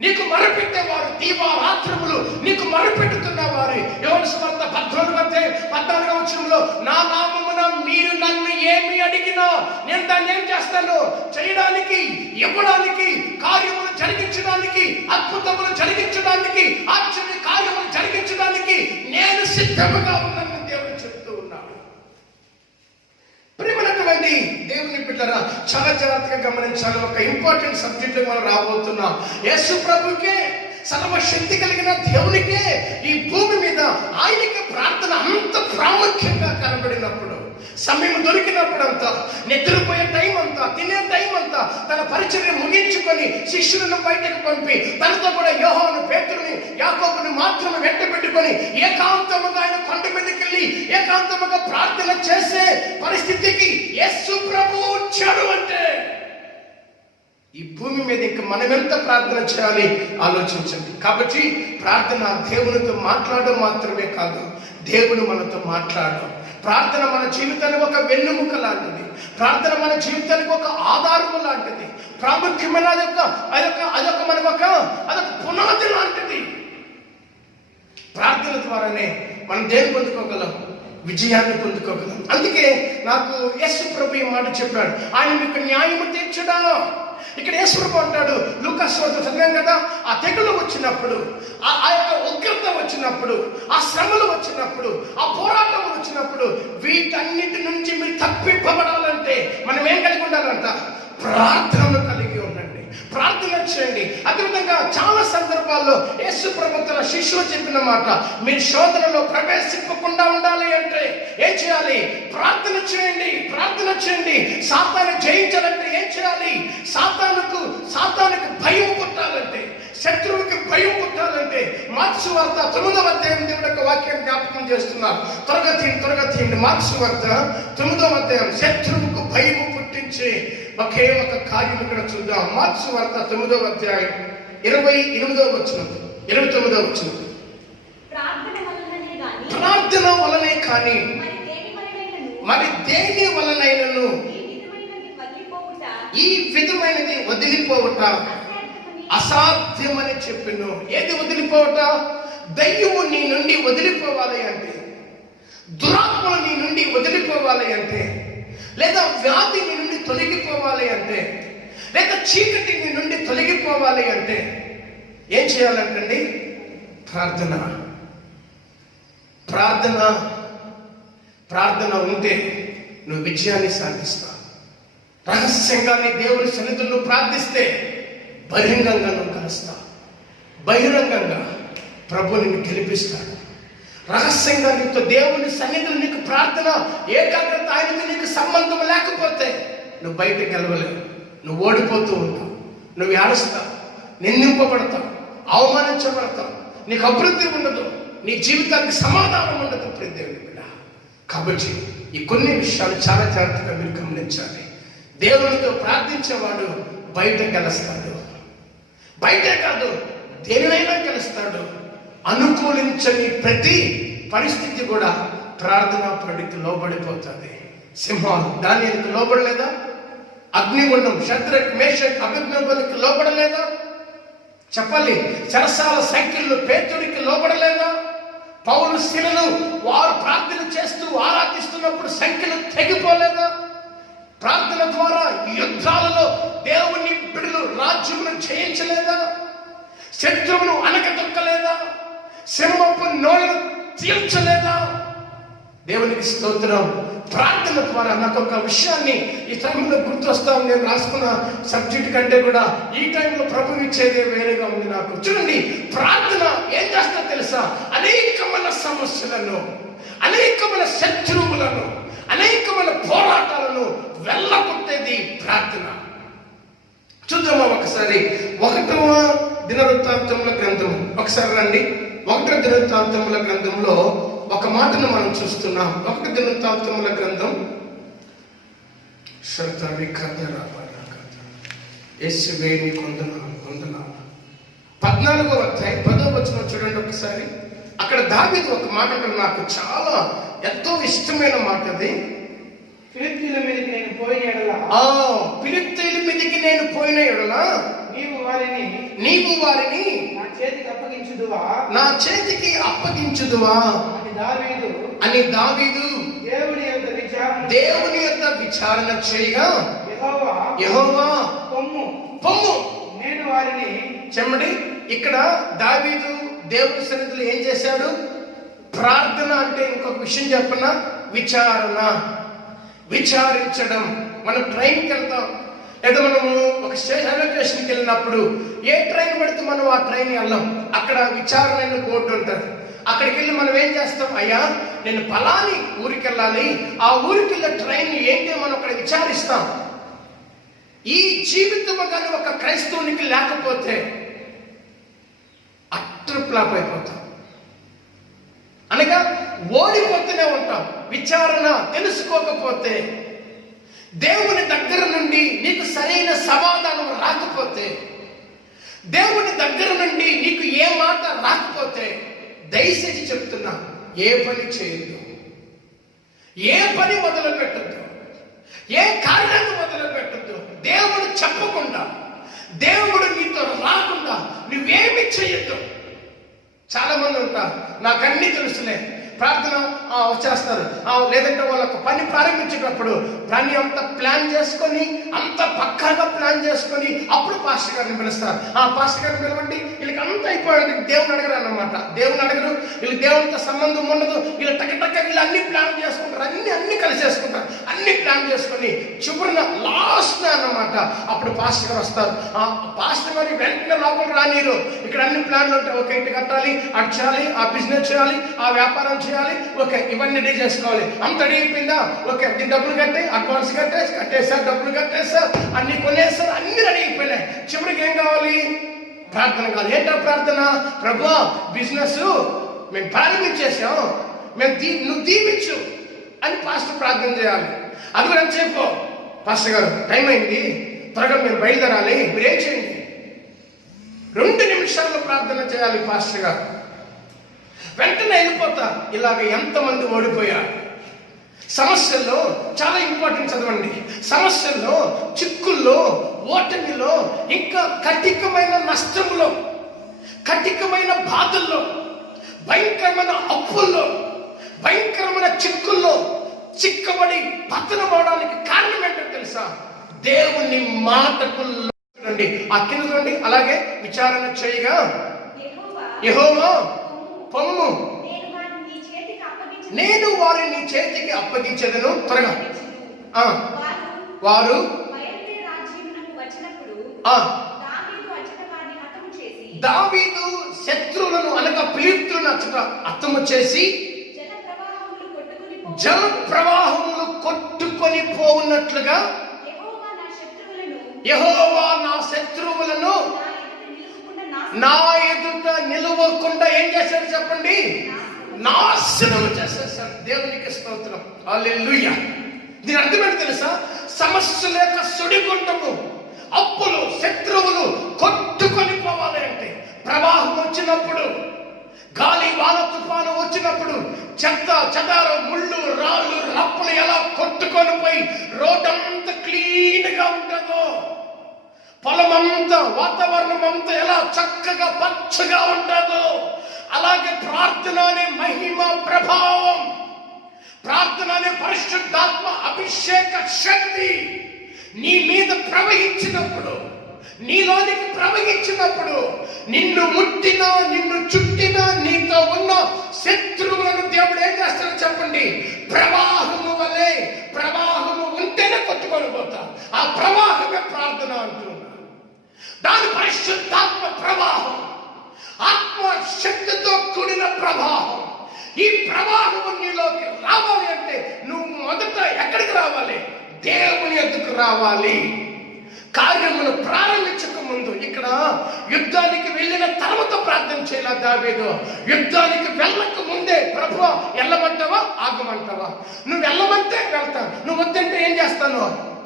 నీకు మొరపెట్టేవారు దీవారాత్రములు నీకు మొరపెట్టుతున్న వారు. యోహాను సువార్త 14వ వచనంలో, నా నామమున మీరు నన్ను ఏమి అడిగినా నేను దాన్ని ఏం చేస్తాను? చేయడానికి, ఇవ్వడానికి, కార్యములు జరిగించడానికి, అద్భుతములు జరిగించడానికి, ఆశ్చర్య కార్యములు జరిగించడానికి నేను సిద్ధముగా ఉన్నానని దేవుడు చెప్తూ ఉన్నాడు. ప్రియమైనటువంటి దేవుని బిడ్డలారా, చాలా జాగ్రత్తగా గమనించాలి. ఒక ఇంపార్టెంట్ సబ్జెక్ట్ మనం రాబోతున్నాం. యేసు ప్రభుకే, సర్వశక్తి కలిగిన దేవునికే ఈ భూమి మీద ఆయనకి ప్రార్థన అంత ప్రాముఖ్యంగా కనబడినప్పుడు, సమయం దొరికినప్పుడు అంతా, నిద్రపోయే టైం అంతా, తినే టైం అంతా తన పరిచర్య ముగించుకొని శిష్యులను బయటకు పంపి తనతో కూడా యోహాను, పేతురుని, యాకోబుని మాత్రమే వెంట పెట్టుకొని ఏకాంతముగా ఆయన కొండ మీదకి వెళ్ళి ఏకాంతముగా ప్రార్థన చేసే పరిస్థితికి యేసు ప్రభు వచ్చాడు. అంటే ఈ భూమి మీద ఇంకా మనం ఎంత ప్రార్థన చేయాలి ఆలోచించండి. కాబట్టి ప్రార్థన దేవునితో మాట్లాడడం మాత్రమే కాదు, దేవుడు మనతో మాట్లాడడం. ప్రార్థన మన జీవితానికి ఒక వెన్నుముక లాంటిది. ప్రార్థన మన జీవితానికి ఒక ఆధారము లాంటిది. ప్రాముఖ్యమైన అదొక పునాది లాంటిది. ప్రార్థన ద్వారానే మనం దేన్ని పొందుకోగలం? విజయాన్ని పొందుకోగలం. అందుకే నాకు యేసు ప్రభు ఈ మాట చెప్పాడు, ఆయన మీకు న్యాయము తీర్చుడా. ఇక్కడ యేసు ప్రభు అంటాడు, లూకాసు వార్త చదివాం కదా, ఆ తెగులు వచ్చినప్పుడు, ఆ యొక్క ఉగ్రత వచ్చినప్పుడు, ఆ శ్రమలు వచ్చినప్పుడు, ఆ పోరాటం వచ్చినప్పుడు, వీటన్నిటి నుంచి మీరు తప్పింపబడాలంటే మనం ఏం కలిగి ఉండాలంట? ప్రార్థనను కలిగి ఉండండి, ప్రార్థన చేయండి. అదేవిధంగా చాలా సందర్భాల్లో యేసు ప్రభు తన శిష్యులు చెప్పిన మాట, మీరు శోధనలో ప్రవేశింపకుండా ఉండాలి అంటే ఏం చేయాలి? ప్రార్థన చేయండి, ప్రార్థన చేయండి. సాతాను జయించాలంటే ఏం చేయాలి? సాతానుకు భయం పుట్టాలంటే, శత్రువుకి భయం పుట్టాలంటే మార్క్సు వార్త 9వ అధ్యాయం దేవుడు యొక్క వాక్యం జ్ఞాపకం చేస్తున్నారు. త్వరగా తీయండి. మార్క్సు వార్త 9వ అధ్యాయం శత్రువుకు భయము పుట్టించే ఒకే ఒక కార్యం ఇక్కడ చూద్దాం. మార్క్సు వార్త 9వ అధ్యాయం 29వ వచనం, 29వ వచనం. ప్రార్థన వలనే కానీ మరి దేని వలనైనను ఈ విధమైనది వదిలిపోవట అసాధ్యమని చెప్పిను. ఏది వదిలిపోవట? దయ్యము నీ నుండి వదిలిపోవాలి అంటే, దురాత్మలు నీ నుండి వదిలిపోవాలి అంటే, లేదా వ్యాధి నీ నుండి తొలగిపోవాలి అంటే, లేదా చీకటి నీ నుండి తొలగిపోవాలి అంటే ఏం చేయాలంటండి? ప్రార్థన. ప్రార్థన ప్రార్థన ఉంటే నువ్వు విజయాన్ని సాధిస్తావు. రహస్యంగా నీ దేవుని సన్నిధిలో ప్రార్థిస్తే బహిరంగంగా నువ్వు కలుస్తావు. బహిరంగంగా ప్రభు నిన్ను గెలిపిస్తాడు. రహస్యంగా నీతో దేవుని సన్నిధిలో నీకు ప్రార్థన ఏకాగ్రత, ఆయనతో నీకు సంబంధం లేకపోతే నువ్వు బయటకు వెళ్ళలేవు. నువ్వు ఓడిపోతూ ఉంటావు, నువ్వు ఏడుస్తావు, నిందింపబడతావు, అవమానించబడతావు, నీకు అభివృద్ధి ఉండదు, నీ జీవితానికి సమాధానం ఉండదు. దేవుని బిడ్డ, కాబట్టి ఈ కొన్ని విషయాలు చాలా జాగ్రత్తగా మీరు గమనించాలి. దేవునితో ప్రార్థించేవాడు బయట గెలుస్తాడు. బయటే కాదు, దేనినైనా గెలుస్తాడు. అనుకూలించని ప్రతి పరిస్థితి కూడా ప్రార్థనా పరుడికి లోబడిపోతుంది. సింహాలు దానియేలుకు లోబడలేదా? అగ్నిగుండం షద్రక్ మేషక్ అబేద్నెగోలకు లోబడలేదా? చెప్పాలి. చెరసాల సంఖ్యలు పేతురికి లోబడలేదా? పౌలు శిలను వారు ప్రార్థన చేస్తూ ఆరాధిస్తున్నప్పుడు సంఖ్యలు తెగిపోలేదా? ప్రార్థన ద్వారా యుద్ధాలలో దేవుని బిడ్డలు రాజ్యమును జయించలేదా? శత్రువును అనకతొక్కలేదా? సింహపు నోళ్లను తీర్చలేదా? దేవునికి స్తోత్రం. ప్రార్థన ద్వారా నాకు ఒక విషయాన్ని ఈ టైంలో గుర్తొస్తాను. నేను రాసుకున్న సబ్జెక్ట్ కంటే కూడా ఈ టైంలో ప్రభు ఇచ్చేదే వేరేగా ఉంది నాకు. చూడండి, ప్రార్థన ఏం చేస్తా తెలుసా? అనేకమైన సమస్యలను, అనేకమైన శత్రువులను, అనేకమైన పోరాటాలను వెళ్ళగొట్టేది ప్రార్థన. చూద్దామా ఒకసారి 1వ దినవృత్తాంతముల గ్రంథం, ఒకసారి రండి. 1వ దినవృత్తాంతముల గ్రంథంలో ఒక మాటను మనం చూస్తున్నాం. 1వ దినవృత్తాంతముల గ్రంథం యేసువేని కొందనాలు 14వ అధ్యాయం 10వ వచనం చూడండి ఒకసారి. అక్కడ దావీదు ఒక మాట నాకు చాలా ఎంతో ఇష్టమైన మాట. అది ఫిలిష్తీయుల మీదకి నేను పోయిన ఎడల, ఫిలిష్తీయుల మీదకి నేను పోయిన ఎడల నీవు వారిని నా చేతికి అప్పగించుదువా అని దావీదు దేవుని యొక్క విచారణ చేయగా, యెహోవా పొమ్ము నేను వారిని చెమ్మడి. ఇక్కడ దావీదు దేవుని సన్నిధిలో ఏం చేశాడు? ప్రార్థన అంటే ఇంకొక విషయం చెప్పనా, విచారించడం. మనం ట్రైన్కి వెళ్తాం, లేదా మనము ఒక రైల్వే స్టేషన్కి వెళ్ళినప్పుడు ఏ ట్రైన్ పడితే మనం ఆ ట్రైన్ వెళ్ళాం. అక్కడ విచారణ బోర్డు ఉంటుంది. అక్కడికి వెళ్ళి మనం ఏం చేస్తాం? అయ్యా నేను పలాని ఊరికి వెళ్ళాలి, ఆ ఊరికి వెళ్ళే ట్రైన్ ఏంటి మనం అక్కడ విచారిస్తాం. ఈ జీవితం కానీ ఒక క్రైస్తవునికి లేకపోతే అట్రప్లాప్ అయిపోతాం, అనగా ఓడిపోతూనే ఉంటాం. విచారణ తెలుసుకోకపోతే, దేవుని దగ్గర నుండి నీకు సరైన సమాధానం రాకపోతే, దేవుని దగ్గర నుండి నీకు ఏ మాట రాకపోతే, దయచేసి చెప్తున్నా, ఏ పని చేయొద్దు, ఏ పని మొదలు పెట్టద్దు, ఏ కార్యాన్ని మొదలు పెట్టద్దు. దేవుడు చెప్పకుండా, దేవుడు నీతో రాకుండా నువ్వేమి చేయొద్దు. చాలా మంది ఉంటారు, నాకు అన్ని తెలుసులే, ప్రార్థన వచ్చేస్తారు. లేదంటే వాళ్ళకు పని ప్రారంభించేటప్పుడు పని అంత ప్లాన్ చేసుకొని, అంత పక్కాగా ప్లాన్ చేసుకొని అప్పుడు పాస్టర్ గారిని పిలుస్తారు. పాస్టర్ గారిని పిలవండి, వీళ్ళకి అంత అయిపోయింది. దేవుని అడగరు అన్నమాట. దేవుని అడగరు, వీళ్ళు దేవునితో సంబంధం ఉండదు. వీళ్ళు టక్క వీళ్ళు అన్ని ప్లాన్ చేసుకుంటారు, అన్ని కలిసేసుకుంటారు, అన్ని ప్లాన్ చేసుకొని చివరిన లాస్ట్ అన్నమాట అప్పుడు పాస్టర్ గారు వస్తారు. పాస్టర్ గారు వెంటనే లోపల రానిరు. ఇక్కడ అన్ని ప్లాన్లు ఉంటాయి. ఓకే, ఇంటి కట్టాలి, అటు చేయాలి, ఆ బిజినెస్ చేయాలి, ఆ వ్యాపారం చేయాలి, ఓకే ఇవన్నీ రెడీ చేసుకోవాలి. అంత రెడీ అయిపోయిందా? ఓకే డబ్బులు కట్టి అడ్వాన్స్ కట్టేసారు, డబ్బులు కట్టేసారు, అన్ని కొనేసారు, అన్ని రెడీ అయిపోయినాయి. చివరికి ఏం కావాలి? ప్రార్థన కావాలి. ఏంటో ప్రార్థన? ప్రభువా బిజినెస్ మేము ప్రారంభించేసాం, నువ్వు దీవించు అని పాస్టర్ ప్రార్థన చేయాలి. అది కూడా చెప్పు, పాస్టర్ గారు టైం అయింది, త్వరగా మేము బయలుదేరాలి, మీరేం చేయండి. 2 నిమిషాల్లో ప్రార్థన చేయాలి పాస్టర్ గారు. వెంటనే వెళ్ళిపోతా. ఇలాగ ఎంతమంది ఓడిపోయారు? సమస్యల్లో చాలా ఇంపార్టెంట్ చదవండి. సమస్యల్లో, చిక్కుల్లో, ఓటమిలో, ఇంకా కఠినమైన నష్టంలో, కఠినమైన బాధల్లో, భయంకరమైన అప్పుల్లో, భయంకరమైన చిక్కుల్లో చిక్కబడి పతనమవడానికి కారణం ఏంటో తెలుసా? దేవుని మాటకు చూడండి, ఆ కింద చూడండి. అలాగే విచారణ చేయగా, యెహోవా పొమ్ము నేను వారిని నీ చేతికి అప్పగించేదను. త్వరగా వారు దావీదు శత్రువులను అనగా ఫిలిష్తీయులను అచ్చట హతము చేసి జల ప్రవాహములు కొట్టుకొని పోవున్నట్లుగా యెహోవా నా శత్రువులను నా ఎదుట నిలవకుండా ఏం చేశాడు చెప్పండి? నాశనం చేసేసాడు. దేవునికి స్తోత్రం, హల్లెలూయా. దీని అర్థం ఏంటి తెలుసా? సమస్యల యొక్క సుడిగుండము, అప్పులు, శత్రువులు కొట్టుకొని పోవాలి అంటే, ప్రవాహం వచ్చినప్పుడు, గాలి వాన తుఫాను వచ్చినప్పుడు, చెత్త చెదారం, ముళ్ళు, రాళ్ళు, రప్పులు ఎలా కొట్టుకొని పోయి రోడ్డంతా క్లీన్ గా ఉంటుందో, పొలమంతా, వాతావరణం అంతా ఎలా చక్కగా పచ్చగా ఉంటుందో, అలాగే ప్రార్థన అనే మహిమ ప్రభావం, ప్రార్థన అనే పరిశుద్ధాత్మ అభిషేక శక్తి నీ మీద ప్రవహించినప్పుడు, నీలోనికి ప్రవహించినప్పుడు, నిన్ను ముట్టినా, నిన్ను చుట్టినా, నీతో ఉన్న శత్రువులను దేవుడు ఏం చేస్తాడో చెప్పండి? ప్రవాహము వలె, ప్రవాహము ఉంటేనే కొట్టుకొని పోతా. ఆ ప్రవాహమే ప్రార్థన అంటున్నా. దాని పరిశుద్ధాత్మ ప్రవాహం, ఆత్మ శక్తితో కూడిన ప్రవాహం. ఈ ప్రవాహము నీలోకి రావాలి అంటే నువ్వు మొదట ఎక్కడికి రావాలి? దేవుని ఎద్దుకు రావాలి. కార్యమును ప్రారంభించక ముందు, ఇక్కడ యుద్ధానికి వెళ్ళిన తర్వాత ప్రార్థన చేయాలి దావీదు. యుద్ధానికి వెళ్ళక ముందే ప్రభువా వెళ్ళమంటావా ఆగమంటావా? నువ్వు వెళ్ళమంటే వెళ్తాను, నువ్వు వద్దంటే ఏం చేస్తాను?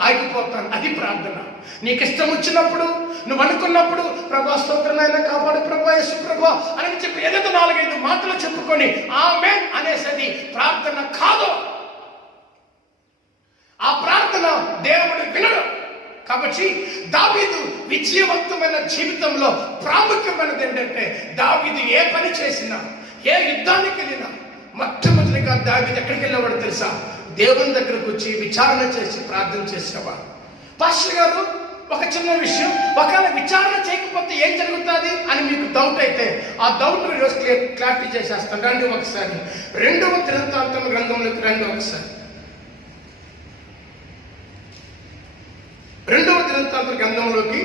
ఆగిపోతాను. అది ప్రార్థన. నీకు ఇష్టం వచ్చినప్పుడు, నువ్వు అనుకున్నప్పుడు ప్రభా స్తోత్రమైన కాపాడు ప్రభా యేసు ప్రభా అని చెప్పి ఏదైతే 4-5 మాటలు చెప్పుకొని ఆమేన్ అనేసరి ప్రార్థన కాదు. ఆ ప్రార్థన దేవుడు వినడు. కాబట్టి దావీదు విజయవంతమైన జీవితంలో ప్రాముఖ్యమైనది ఏంటంటే, దావీదు ఏ పని చేసినా, ఏ యుద్ధానికి వెళ్ళినా మొట్టమొదటిగా దావీదు ఎక్కడికి వెళ్ళేవాడు తెలుసా? దేవుని దగ్గరకు వచ్చి విచారణ చేసి ప్రార్థన చేసేవాడు. పాస్టర్ గారు, ఒక చిన్న విషయం, ఒకవేళ విచారణ చేయకపోతే ఏం జరుగుతుంది అని మీకు డౌట్ అయితే ఆ డౌట్ ఈరోజు క్లారిటీ చేసేస్తాను. రండి ఒకసారి 2వ దినవృత్తాంతం గ్రంథంలోకి రండి. ఒకసారి 2వ దినవృత్తాంతం గ్రంథంలోకి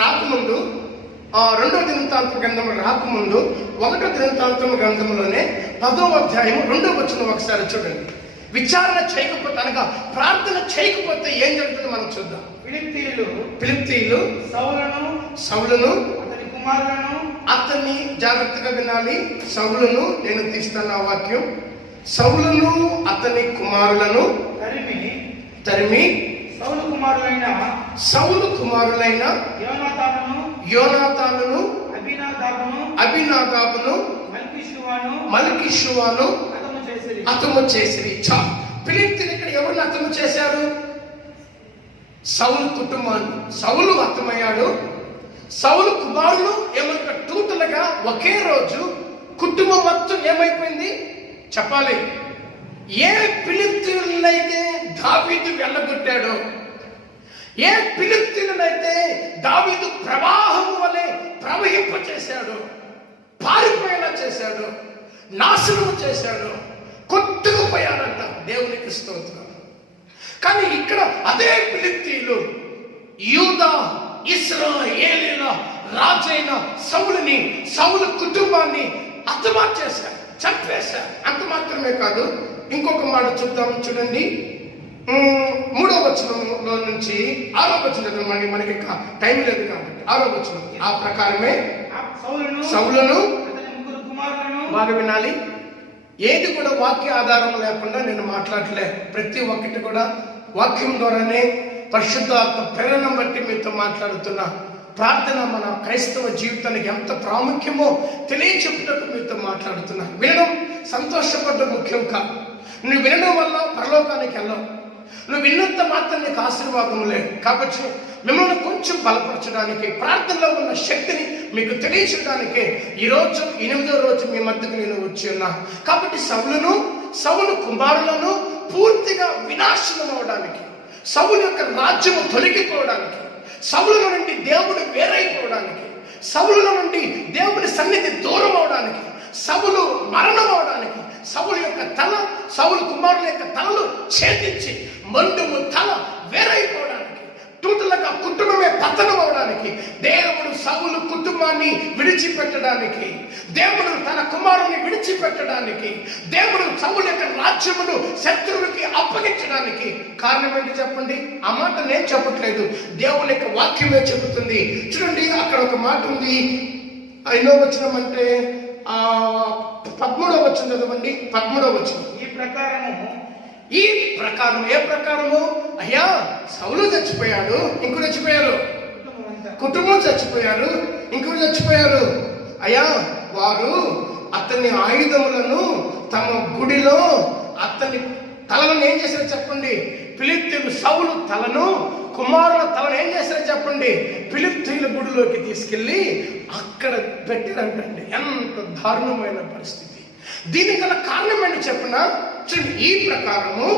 రాకముందు, 2వ దినవృత్తాంతం గ్రంథం రాకముందు 1వ దినవృత్తాంతం గ్రంథంలోనే 10వ అధ్యాయం 2వ వచనం ఒకసారి చూడండి. విచారణ చేయకపోతే అనగా ప్రార్థన చేయకపోతే ఏం జరుగుతుందో మనం చూద్దాం. ఫిలిష్తీయులు సౌలును అతని కుమారులను, అతన్ని జాగ్రత్తగా వినాలి. సౌలును, నేను తీస్తున్న వాక్యం, సౌలును అతని కుమారులను తరిమి సౌలు కుమారులైన యోనాతానును అబీనాదాబును మల్కీషువాను హతము చేసిరి. ఫిలిష్తీయులు ఇక్కడ ఎవరిని హతము చేశారు? సౌలు కుటుంబాన్ని. సౌలు హతమయ్యాడు. సౌలు కుమారులు ఏమంటారు? టోటల్గా ఒకే రోజు కుటుంబం మొత్తం ఏమైపోయింది చెప్పాలి. ఏ ఫిలిష్తీయులనైతే దావీదు వెళ్ళగొట్టాడో, ఏ ఫిలిష్తీయులనైతే దావీదు ప్రవాహం వలె ప్రవహింప చేశాడు, పారిపోయేలా చేశాడు, నాశనం చేశాడు, కొట్టుకుపోయాడంట. దేవునికి స్తోత్రం. కానీ ఇక్కడ అదే ఫిలిష్తీయులు యూదా ఇశ్రాయేలీయుల రాజైన సౌలుని, సౌలు కుటుంబాన్ని హతమార్చేశారు, చంపేశారు. అంత మాత్రమే కాదు, ఇంకొక మాట చూద్దాం. చూడండి, 3వ వచనంలో నుంచి 6వ వచనం. మనకి టైం లేదు కాబట్టి 6వ వచనం. ఆ ప్రకారమే సౌలును, బాగా వినాలి. ఏది కూడా వాక్య ఆధారం లేకుండా నేను మాట్లాడలే. ప్రతి ఒక్కటి కూడా వాక్యం ద్వారానే పరిశుద్ధాత్మ ప్రేరణ బట్టి మీతో మాట్లాడుతున్నా. ప్రార్థన మన క్రైస్తవ జీవితానికి ఎంత ప్రాముఖ్యమో తెలియచెప్పుటకు మీతో మాట్లాడుతున్నా. వినడం, సంతోషపడడం ముఖ్యం కాదు. నువ్వు వినడం వల్ల పరలోకానికి వెళ్ళవు. నువ్వు విన్నంత మాత్రం నీకు ఆశీర్వాదం లేదు. కాబట్టి మిమ్మల్ని కొంచెం బలపరచడానికి, ప్రార్థనలో ఉన్న శక్తిని మీకు తెలియచేయడానికి ఈరోజు 8వ రోజు మీ మధ్యకు నేను వచ్చి ఉన్నా. కాబట్టి సౌలు కుమారులను పూర్తిగా వినాశనం అవడానికి, సౌలు యొక్క రాజ్యము తొలగిపోవడానికి, సౌలు నుండి దేవుడు వేరైపోవడానికి, సౌలు నుండి దేవుడి సన్నిధి దూరం అవడానికి, సౌలు మరణం అవడానికి, సౌలు యొక్క తల, సౌలు కుమారుల యొక్క తలలు ఛేదించి మండుము తల వేరైపోవడానికి, టోటల్గా కుటుంబమే పతనం అవడానికి, దేవుడు సౌలు కుటుంబాన్ని విడిచిపెట్టడానికి, దేవుడు తన కుమారుని విడిచిపెట్టడానికి, దేవుడు సౌలు యొక్క రాజ్యమును శత్రువులకి అప్పగించడానికి కారణం ఏంటి చెప్పండి? ఆ మాట నేను చెప్పట్లేదు, దేవుని యొక్క వాక్యమే చెబుతుంది. చూడండి, అక్కడ ఒక మాట ఉంది. ఎన్నో వచనం అంటే 13వ వచనం చదవండి. 13వ వచనం. ఈ ప్రకారం ఏ ప్రకారము? అయ్యా, సౌలు చచ్చిపోయాడు, ఇంకొకరు చచ్చిపోయారు, కుటుంబం చచ్చిపోయారు, ఇంకొకరు చచ్చిపోయారు. అయ్యా, వారు అతని ఆయుధములను తమ గుడిలో అతని తలను ఏం చేశారు చెప్పండి? ఫిలిష్తీయులు సౌలు తలను, కుమారుల తలను ఏం చేశారు చెప్పండి? ఫిలిష్తీయుల గుడిలోకి తీసుకెళ్లి అక్కడ పెట్టారంటండి. ఎంత దారుణమైన పరిస్థితి. దీనికి గల కారణం ఏంటి చెప్పిన? చూడండి, ఈ ప్రకారము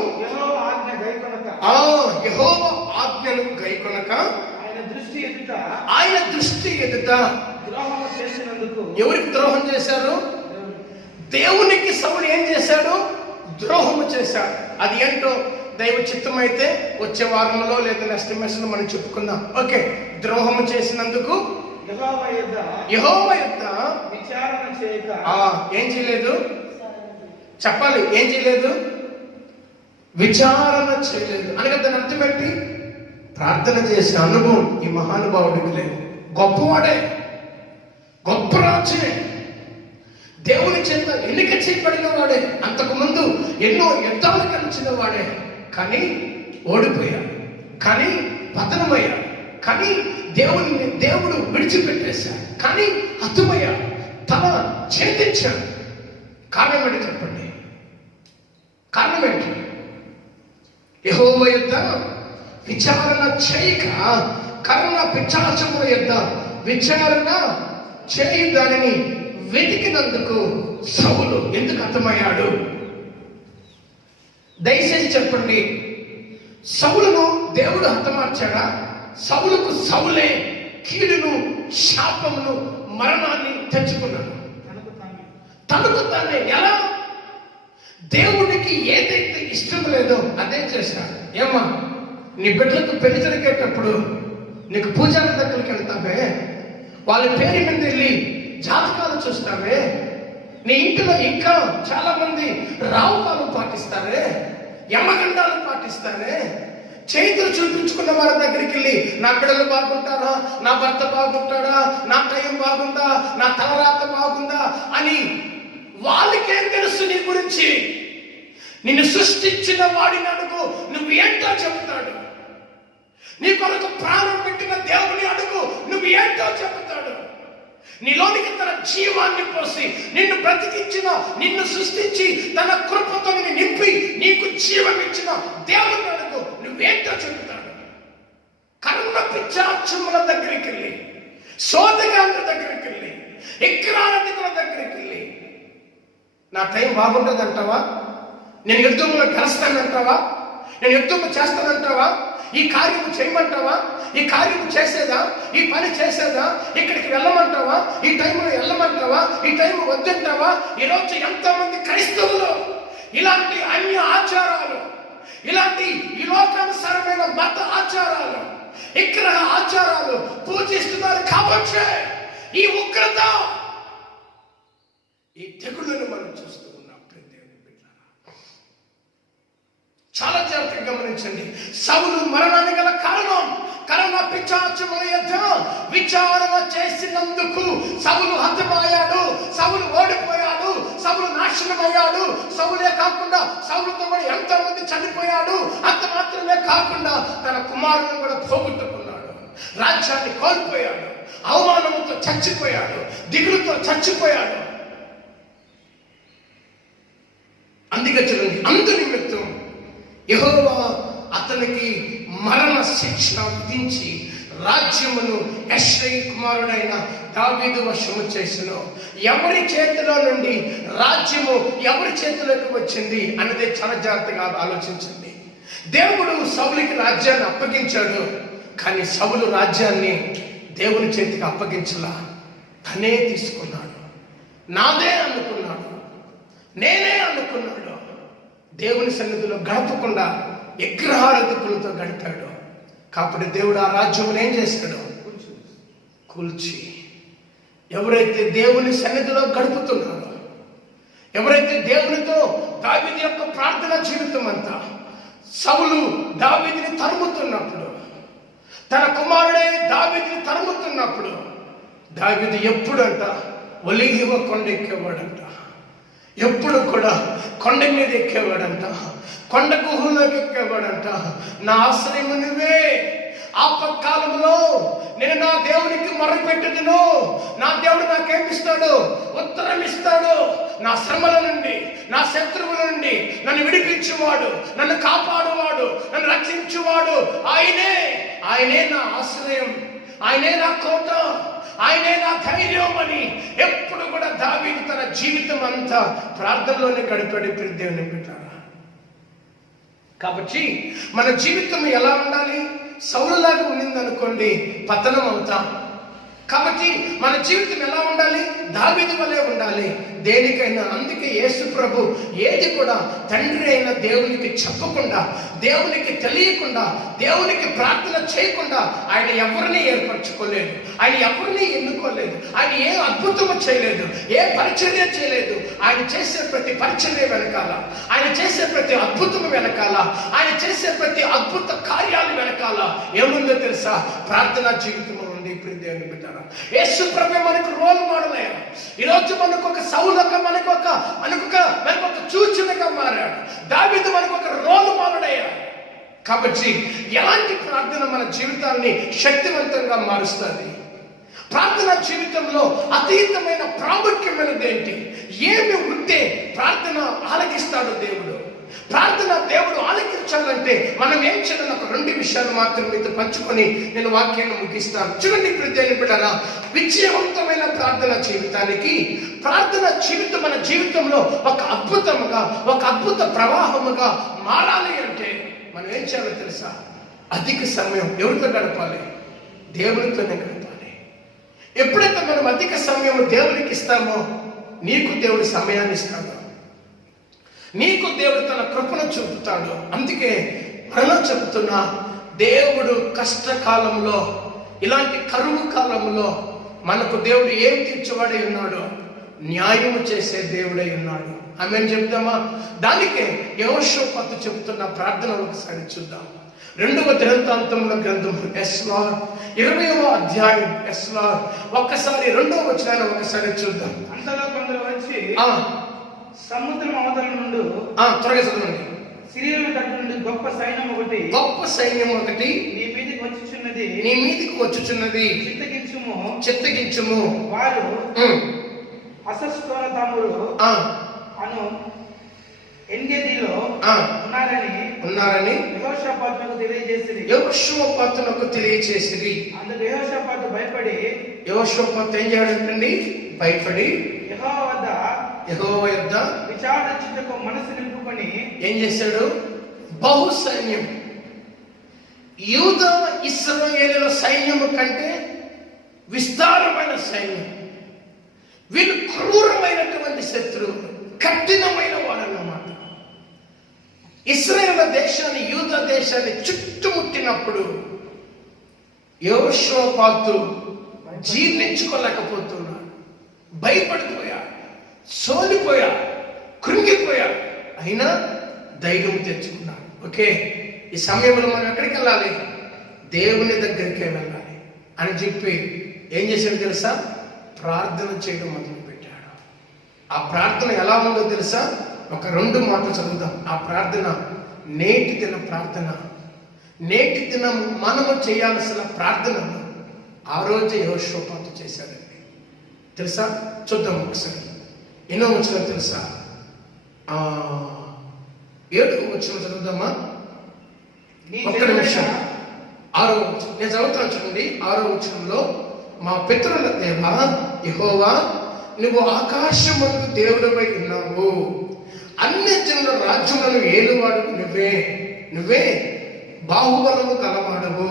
యెహోవా ఆజ్ఞను గైకొనక ఆయన దృష్టి ఎదుట ఎవరికి ద్రోహం చేశారు? దేవునికి సౌలు ఏం చేశాడు? ద్రోహము చేశాడు. అది ఏంటో దైవ చిత్తం అయితే వచ్చే వారంలో లేదా నెక్స్ట్ మెసేజ్ మనం చెప్పుకుందాం. ఓకే, ద్రోహము చేసినందుకు యెహోవా యొద్ద విచారణ చేయక ఏం చేయలేదు? చెప్పాలి, ఏం చేయలేదు? విచారణ చేయలేదు. అనగా దాని అర్థం ఏంటి? ప్రార్థన చేసిన అనుభవం ఈ మహానుభావుడికి లేదు. గొప్పవాడే, గొప్ప రాజే, దేవుని చేత ఎన్నిక చేయబడిన వాడే, అంతకుముందు ఎన్నో యుద్ధాలు కలిసిన వాడే. కానీ ఓడిపోయాడు, కానీ పతనమయ్యాడు, కానీ దేవుడు విడిచిపెట్టేశాడు, కానీ హతమయ్యాడు, తల ఛేదించాడు. కారణం ఏంటి చెప్పండి? కారణం ఏంటి? యెహోవా యొద్ద విచారణ చేయక కర్ణ పిశాచముల యొద్ద విచారణ చేయి దానిని వెతికినందుకు సౌలు ఎందుకు హతమయ్యాడు? దయచేసి చెప్పండి, సౌలును దేవుడు హతమార్చాడా? సౌలుకు సౌలే కీడును, శాపమును, మరణాన్ని తెచ్చుకున్నాడు. తనకు తానే. ఎలా? దేవుడికి ఏదైతే ఇష్టం లేదో అదే చేశాడు. ఏమ్మా, నీ బిడ్డలకు పెళ్లి జరిగేటప్పుడు నీకు పూజారి దగ్గరికి వెళ్తావే, వాళ్ళ పేరు మీద వెళ్ళి జాతకాలు చూస్తావే, నీ ఇంటిలో ఇంకా చాలా మంది రావుకాలు పాటిస్తారే, యమగండాలు పాటిస్తారే, చేతులు చూపించుకున్న వారి దగ్గరికి వెళ్ళి నా బిడ్డలు బాగుంటారా, నా భర్త బాగుంటాడా, నా టైం బాగుందా, నా తలరాత బాగుందా అని వాళ్ళకేం తెలుసు నీ గురించి? నిన్ను సృష్టించిన వాడిని అడుగు, నువ్వు ఏంటో చెబుతాడు. నీ కొరకు ప్రాణం పెట్టిన దేవుని అడుగు, నువ్వు ఏంటో చెబుతాడు. నీలోనికి తన జీవాన్ని పోసి నిన్ను బ్రతికించిన, నిన్ను సృష్టించి తన కృపతో నింపి నీకు జీవం ఇచ్చిన దేవుని అడుగు, నువ్వేంటో చెబుతాడు. కర్ణ పిశాచముల దగ్గరికి వెళ్ళి, సోదగాండ్ర దగ్గరికి వెళ్ళి, విగ్రహారాధికుల దగ్గరికి వెళ్ళి నా టైం బాగుంటుంది అంటావా? నేను యుద్ధంలో గెలుస్తానంటావా? నేను యుద్ధంలో చేస్తానంటావా? ఈ కార్యము చేయమంటావా? ఈ కార్యము చేసేదా? ఈ పని చేసేదా? ఇక్కడికి వెళ్ళమంటావా? ఈ టైంలో వెళ్ళమంటావా? ఈ టైం వద్దంటావా? ఈరోజు ఎంతోమంది క్రైస్తవులు ఇలాంటి అన్య ఆచారాలు, ఇలాంటి ఈ లోకానుసారమైన మత ఆచారాలు, విగ్రహ ఆచారాలు పూజిస్తున్నారు. కాబట్టి ఈ ఉగ్రత, ఈ తెగుళ్ళను మనం చూస్తూ ఉన్నాం. చాలా జాగ్రత్తగా గమనించండి. సౌలు మరణానికి గల కారణం కర్ణ పిశాచముల యొద్ద విచారణ చేసినందుకు సౌలు హతమయ్యాడు, సౌలు ఓడిపోయాడు, సౌలు నాశనమయ్యాడు. సౌలే కాకుండా సౌలుతో కూడా ఎంతో మంది చనిపోయాడు. అంత మాత్రమే కాకుండా తన కుమారుని కూడా పోగొట్టుకున్నాడు, రాజ్యాన్ని కోల్పోయాడు, అవమానంతో చచ్చిపోయాడు, దిగులుతో చచ్చిపోయాడు. అందుకే చూడండి, అందు నిమిత్తం యెహోవా అతనికి మరణ శిక్ష విధించి రాజ్యమును యెష్షయి కుమారుడైన దావీదు వశము చేసెను. ఎవరి చేతిలో నుండి రాజ్యము ఎవరి చేతిలోకి వచ్చింది అన్నది చాలా జాగ్రత్తగా ఆలోచించండి. దేవుడు సౌలుకి రాజ్యాన్ని అప్పగించాడు, కానీ సౌలు రాజ్యాన్ని దేవుని చేతికి అప్పగించలా. తనే తీసుకున్నాడు, నాదే అనుకున్నాడు, నేనే అనుకున్నాడు. దేవుని సన్నిధిలో గడపకుండా విగ్రహారాధకులతో గడిపాడు. కాబట్టి దేవుడు ఆ రాజ్యమును ఏం చేశాడు? కూల్చి. ఎవరైతే దేవుని సన్నిధిలో గడుపుతున్నారో, ఎవరైతే దేవునితో దావీదు యొక్క ప్రార్థన జీవితం అంతా, సౌలు దావీదుని తరుముతున్నప్పుడు, తన కుమారుడే దావీదుని తరుముతున్నప్పుడు, దావీదు ఎప్పుడంట ఒలివ కొండ ఎక్కేవాడంట, ఎప్పుడు కూడా కొండ మీద ఎక్కేవాడంట, కొండ గుహలోకి ఎక్కేవాడంట. నా ఆశ్రయము నువ్వే, ఆపత్కాలంలో నేను నా దేవునికి మొరపెట్టుదును, నా దేవుడు నాకేమిస్తాడు? ఉత్తరం ఇస్తాడు. నా శ్రమల నుండి, నా శత్రువుల నుండి నన్ను విడిపించువాడు, నన్ను కాపాడువాడు, నన్ను రక్షించువాడు ఆయనే. ఆయనే నా ఆశ్రయం, ఆయనే నా కోట, ఆయనే నా ధైర్యం అని ఎప్పుడు కూడా దావీదు తన జీవితం అంతా ప్రార్థనలోనే గడిపాడు. దేవుని బిడ్డలారా, కాబట్టి మన జీవితం ఎలా ఉండాలి? సౌలులాగా ఉండింది అనుకోండి, పతనం అవుతాం. కాబట్టి మన జీవితం ఎలా ఉండాలి? దావీదు వలె ఉండాలి దేనికైనా. అందుకే యేసు ప్రభు ఏది కూడా తండ్రి అయిన దేవునికి చెప్పకుండా, దేవునికి తెలియకుండా, దేవునికి ప్రార్థన చేయకుండా ఆయన ఎవరిని ఏర్పరచుకోలేదు, ఆయన ఎవరిని ఎన్నుకోలేదు, ఆయన ఏ అద్భుతము చేయలేదు, ఏ పరిచర్య చేయలేదు. ఆయన చేసే ప్రతి పరిచర్య వెనకాల, ఆయన చేసే ప్రతి అద్భుతము వెనకాల, ఆయన చేసే ప్రతి అద్భుత కార్యాలు వెనకాల ఏముందో తెలుసా? ప్రార్థనా జీవితం ఉంది. దేవుని బిడ్డారా, యేసు ప్రభు మనకు రోల్ మోడల్ అయ్యాడు. ఈరోజు మనకు ఒక సౌలుగా, మనకు ఒక సూచనగా మారాడు. దావీదు మనకు ఒక రోల్ మోడల్ అయ్యాడు. కాబట్టి ఎలాంటి ప్రార్థన మన జీవితాన్ని శక్తివంతంగా మారుస్తుంది? ప్రార్థన జీవితంలో అతీతమైన ప్రాముఖ్యమైనది ఏంటి? ఏమి ఉంటే ప్రార్థన ఆలకిస్తాడు దేవుడు? ప్రార్థన దేవుడు ఆలకించాలంటే మనం ఏం చేయాలి? ఒక 2 విషయాలు మాత్రం మీతో పంచుకొని నేను వాక్యాన్ని ముగిస్తాను. చూడండి ప్రతి బిడ్డలారా, విజయవంతమైన ప్రార్థన జీవితానికి, ప్రార్థన జీవితం మన జీవితంలో ఒక అద్భుతముగా, ఒక అద్భుత ప్రవాహముగా మారాలి అంటే మనం ఏం చేయాలో తెలుసా? అధిక సమయం ఎవరితో గడపాలి? దేవునితోనే గడపాలి. ఎప్పుడైతే మనం అధిక సమయం దేవునికి ఇస్తామో నీకు దేవుడు సమయాన్ని ఇస్తాడు, నీకు దేవుడు తన కృపను చూపుతాడు. అందుకే మరలా చెబుతున్నా, దేవుడు కష్టకాలంలో, ఇలాంటి కరువు కాలంలో మనకు దేవుడు ఏం తీర్చేవాడై ఉన్నాడు? న్యాయము చేసే దేవుడై ఉన్నాడు. ఆమేన్ చెప్తామా? దానికే యెహోషాపాతు చెబుతున్న ప్రార్థన ఒకసారి చూద్దాం. 2వ దినవృత్తాంతముల గ్రంథం ఎస్లార్ 20వ అధ్యాయం ఎస్లార్ ఒక్కసారి 2వ వచనాన్ని ఒకసారి చూద్దాం. అంతలో కొందరు వచ్చి సముద్రం అవతల నుండి త్వరగా చదవండి. సిరియల తట్టు నుండి గొప్ప సైన్యం ఒకటి నీ మీదికి వచ్చుచున్నది చిత్తగించుము. వారు అసస్తోనతాములు అను ఎన్గెదీలో ఉన్నారని యెహోషాపాతునకు తెలియజేసిరి. అందుకు యెహోషాపాతు భయపడి, యెహోషాపాతు ఏం చేయడండి? భయపడి యెహోవా యొద్ద విచారణ చిత్తకు మనసు నిలుపుకొని ఏం చేశాడు? బహు సైన్యం, యూదా ఇశ్రాయేలుల సైన్యము కంటే విస్తారమైన సైన్యం. వీళ్ళు క్రూరమైనటువంటి శత్రువులు, కఠినమైన వారన్నమాట. ఇశ్రాయేలు దేశాన్ని, యూదా దేశాన్ని చుట్టుముట్టినప్పుడు యెహోషాపాతు జీర్ణించుకోలేకపోతున్నాడు, భయపడిపోయాడు, సోలిపోయాడు, కృంగిపోయాడు. అయినా ధైర్యం తెచ్చుకున్నాడు. ఓకే, ఈ సమయంలో మనం ఎక్కడికి వెళ్ళాలి? దేవుని దగ్గరికి వెళ్ళాలి అని చెప్పి ఏం చేశాడు తెలుసా? ప్రార్థన చేయడం మొదలు పెట్టాడు. ఆ ప్రార్థన ఎలా ఉందో తెలుసా? ఒక 2 మాటలు చదువుదాం. ఆ ప్రార్థన నేటి దిన ప్రార్థన, నేటి దినం మనము చేయాల్సిన ప్రార్థనను ఆ రోజు యెహోషాపాతు చేశాడండి. తెలుసా? చూద్దాం ఒకసారి. ఎన్నో వచ్చిన తెలుసా? 7వ వచనం చదువుదామా? ఒక్క నిమిషం. 6వ వచనం నేను చదువుతాను చూడండి. 6వ వచనంలో, మా పితరుల దేవా యెహోవా, నువ్వు ఆకాశమందు దేవుడవై ఉన్నావు, అన్ని జనుల రాజ్యములను ఏలువాడు నువ్వే బాహుబలము గలవాడవు,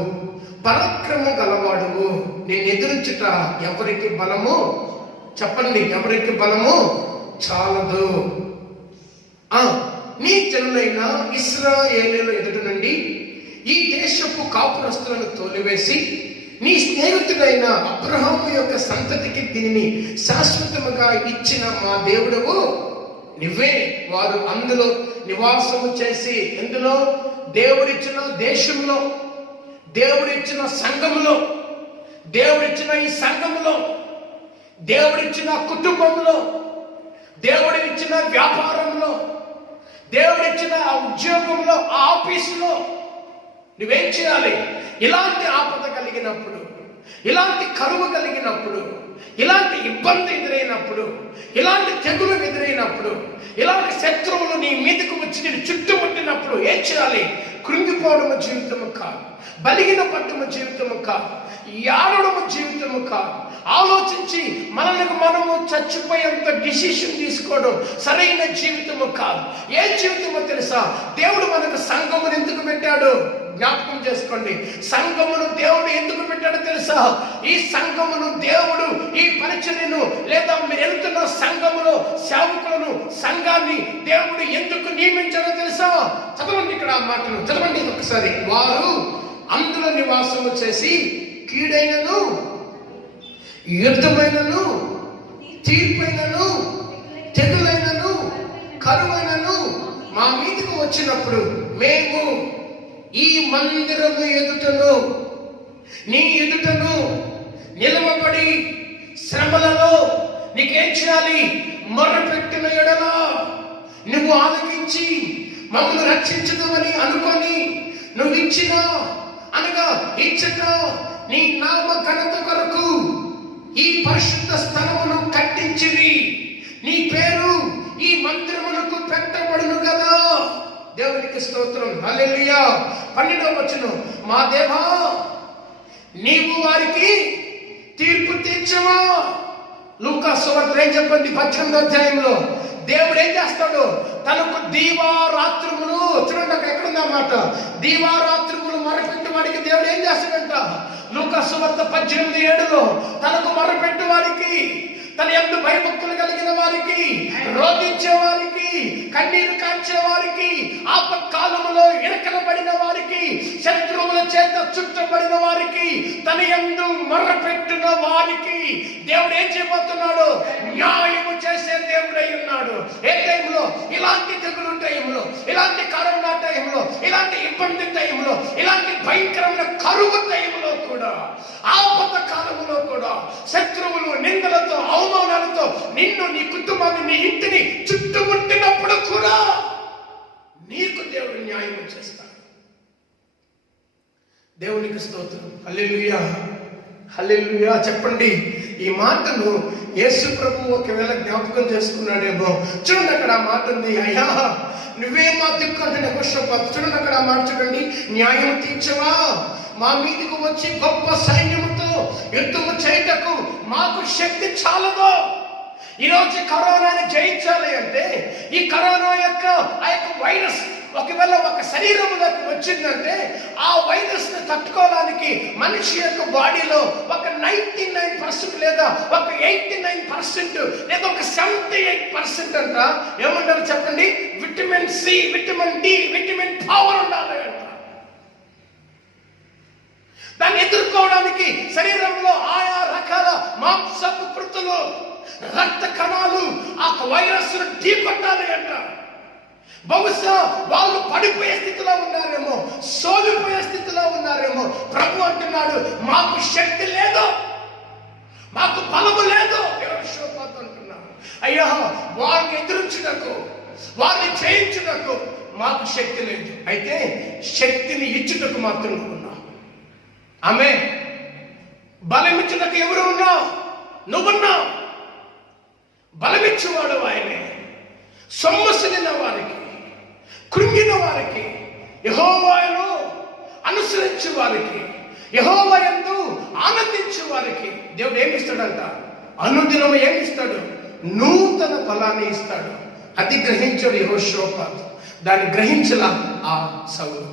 పరాక్రమం గలవాడవు. నేను ఎదురించుట ఎవరికి బలము? చెప్పండి, ఎవరికి బలము చాలదు. నీ జనులైన ఇశ్రాయేలీయుల ఎదుట నుండి ఈ దేశపు కాపురస్తులను తోలివేసి నీ స్నేహితుడైన అబ్రహాము యొక్క సంతతికి దీనిని శాశ్వతముగా ఇచ్చిన మా దేవుడవు నువ్వే. వారు అందులో నివాసము చేసి, ఎందులో? దేవుడిచ్చిన దేశంలో, దేవుడిచ్చిన సంఘములో, దేవుడిచ్చిన ఈ సంఘములో, దేవుడిచ్చిన కుటుంబంలో, దేవుడిచ్చిన వ్యాపారంలో, దేవుడిచ్చిన ఆ ఉద్యోగంలో, ఆ ఆఫీసులో నువ్వేం చేయాలి? ఇలాంటి ఆపద కలిగినప్పుడు, ఇలాంటి కరువు కలిగినప్పుడు, ఇలాంటి ఇబ్బంది ఎదురైనప్పుడు, ఇలాంటి తెగులు ఎదురైనప్పుడు, ఇలాంటి శత్రువులు నీ మీదకు వచ్చి నేను చుట్టుముట్టినప్పుడు ఏం చేయాలి? కృంగిపోవడము జీవితము కాదు, బలిగిన పట్టము జీవితము కాదు, యాడడము జీవితము కాదు. ఆలోచించి మనము చచ్చిపోయేంత డిసిషన్ తీసుకోవడం సరైన జీవితము కాదు. ఏ జీవితమో తెలుసా? దేవుడు మనకు సంఘమును ఎందుకు పెట్టాడు? జ్ఞాపకం చేసుకోండి. సంఘమును దేవుడు ఎందుకు పెట్టాడో తెలుసా? ఈ సంఘమును దేవుడు, ఈ పరిచర్యను లేదా మీరు వెళ్తున్న సంఘములో సేవకులను, సంఘాన్ని దేవుడు ఎందుకు నియమించాడో తెలుసా? చదవండి ఇక్కడ ఆ మాటను, చదవండి ఒకసారి. వారు అందులో నివాసము చేసి కీడైనను, యుద్ధమైనను, తీర్పైనను, తెగులైనను, కరువైనను మా మీదకు వచ్చినప్పుడు మేము ఈ మందిరము ఎదుటను, నీ ఎదుటను నిలవబడి శ్రమలలో నీకేం చేయాలి? మొర్రపెట్టిన ఎడల నువ్వు ఆలకించి మమ్మల్ని రక్షించదమని అనుకొని నువ్వు ఇచ్చిన నీ నామ ఘనత కొరకు ఈ పరిశుద్ధ స్థలమును కట్టించిరి, నీ పేరు ఈ మందిరమునకు పెట్టబడును కదా. దేవునికి స్తోత్రం, హల్లెలూయా. 12వ వచనం, మా దేవా నీవు వారికి తీర్పు తీర్చవా. లూకా సువార్త ఏం చెప్పండి 18వ అధ్యాయంలో దేవుడు ఏం చేస్తాడు? తనకు దీవారాత్రములు, చూడండి అక్కడ ఎక్కడుంది అన్నమాట, దీవారాత్రములు మొరపెట్టు వాడికి దేవుడు ఏం చేస్తాడంట? లూకా సువార్త 18:7లో తనకు మొరపెట్టు వారికి, తన యందు భయభక్తులు కలిగిన వారికి, రోధించే వారికి, కన్నీరు కార్చే వారికి, ఆపత్కాలములో ఇరకలబడిన వారికి, శత్రువుల చేత చుట్టబడిన వారికి, తన యందు మొర్రపెట్టిన వారికి దేవుడు ఏం చేయబోతున్నాడు? న్యాయము చేసే దేవుడై ఉన్నాడు. ఏ టైంలో? ఇలాంటి తెగులు టైంలో, ఇలాంటి కరోనా టైంలో, ఇలాంటి ఇబ్బంది టైంలో, ఇలాంటి భయంకరమైన కరువు టైంలో కూడా, ఆపద కాలములో కూడా, శత్రువులు నిందలతో అవమానాలతో నిన్ను, నీ కుటుంబాన్ని, నీ ఇంటిని చుట్టుముట్టినప్పుడు కూడా నీకు దేవుడు న్యాయం చేస్తాడు. దేవునికి స్తోత్రం, హల్లెలూయా, హల్లెలూయా. చెప్పండి ఈ మాటను యేసు ప్రభు ఒకవేళ జ్ఞాపకం చేసుకున్నాడేమో. చూడండి అక్కడ ఆ మాట ఉంది, అయ్యా నువ్వే మా దిక్కు అంటే నెగోషియబోతు. చూడండి అక్కడ ఆ మాట చూడండి, న్యాయం తీర్చవా, మా మీదకు వచ్చి గొప్ప సైన్యముతో యుద్ధము చేయటకు మాకు శక్తి చాలదు. ఈరోజు కరోనాని జయించాలి అంటే, ఈ కరోనా యొక్క ఆ యొక్క వైరస్ ఒకవేళ ఒక శరీరంలోకి వచ్చిందంటే, ఆ వైరస్ ని తట్టుకోవడానికి మనిషి యొక్క బాడీలో ఒక 99% లేదా ఒక 89% లేదా ఒక 78% అంట ఏమంటారు చెప్పండి? Vitamin C, vitamin D, vitamin power ఉండాలి అంట. దాన్ని ఎదుర్కోవడానికి శరీరంలో ఆయా రకాల మాంసపు కృతులు, రక్త కణాలు ఆ వైరస్ ను ఢీకొట్టాలి అంట. బహుశా వాళ్ళు పడిపోయే స్థితిలో ఉన్నారేమో, సోలిపోయే స్థితిలో ఉన్నారేమో. ప్రభు అంటున్నాడు, మాకు శక్తి లేదు, మాకు బలము లేదు. అంటున్నాడు, అయ్యా వారిని ఎదురించుటకు, వారిని చేయించుటకు మాకు శక్తి లేదు. అయితే శక్తిని ఇచ్చుటకు మాత్రం ఉన్నాం. ఆమె బలమిచ్చుటకు ఎవరు ఉన్నావు? నువ్వున్నావు. బలమిచ్చేవాడు ఆయనే. సొమ్మసిన వారికి, కృంగిన వారికి, యెహోవాను అనుసరించే వారికి, యెహోవా యందు ఆనందించే వారికి దేవుడు ఏమిస్తాడంట? అనుదినం ఏమిస్తాడు? నూతన బలాన్ని ఇస్తాడు. అది గ్రహించాడు యెహోషాపాతు. దాన్ని గ్రహించల ఆ సౌలు,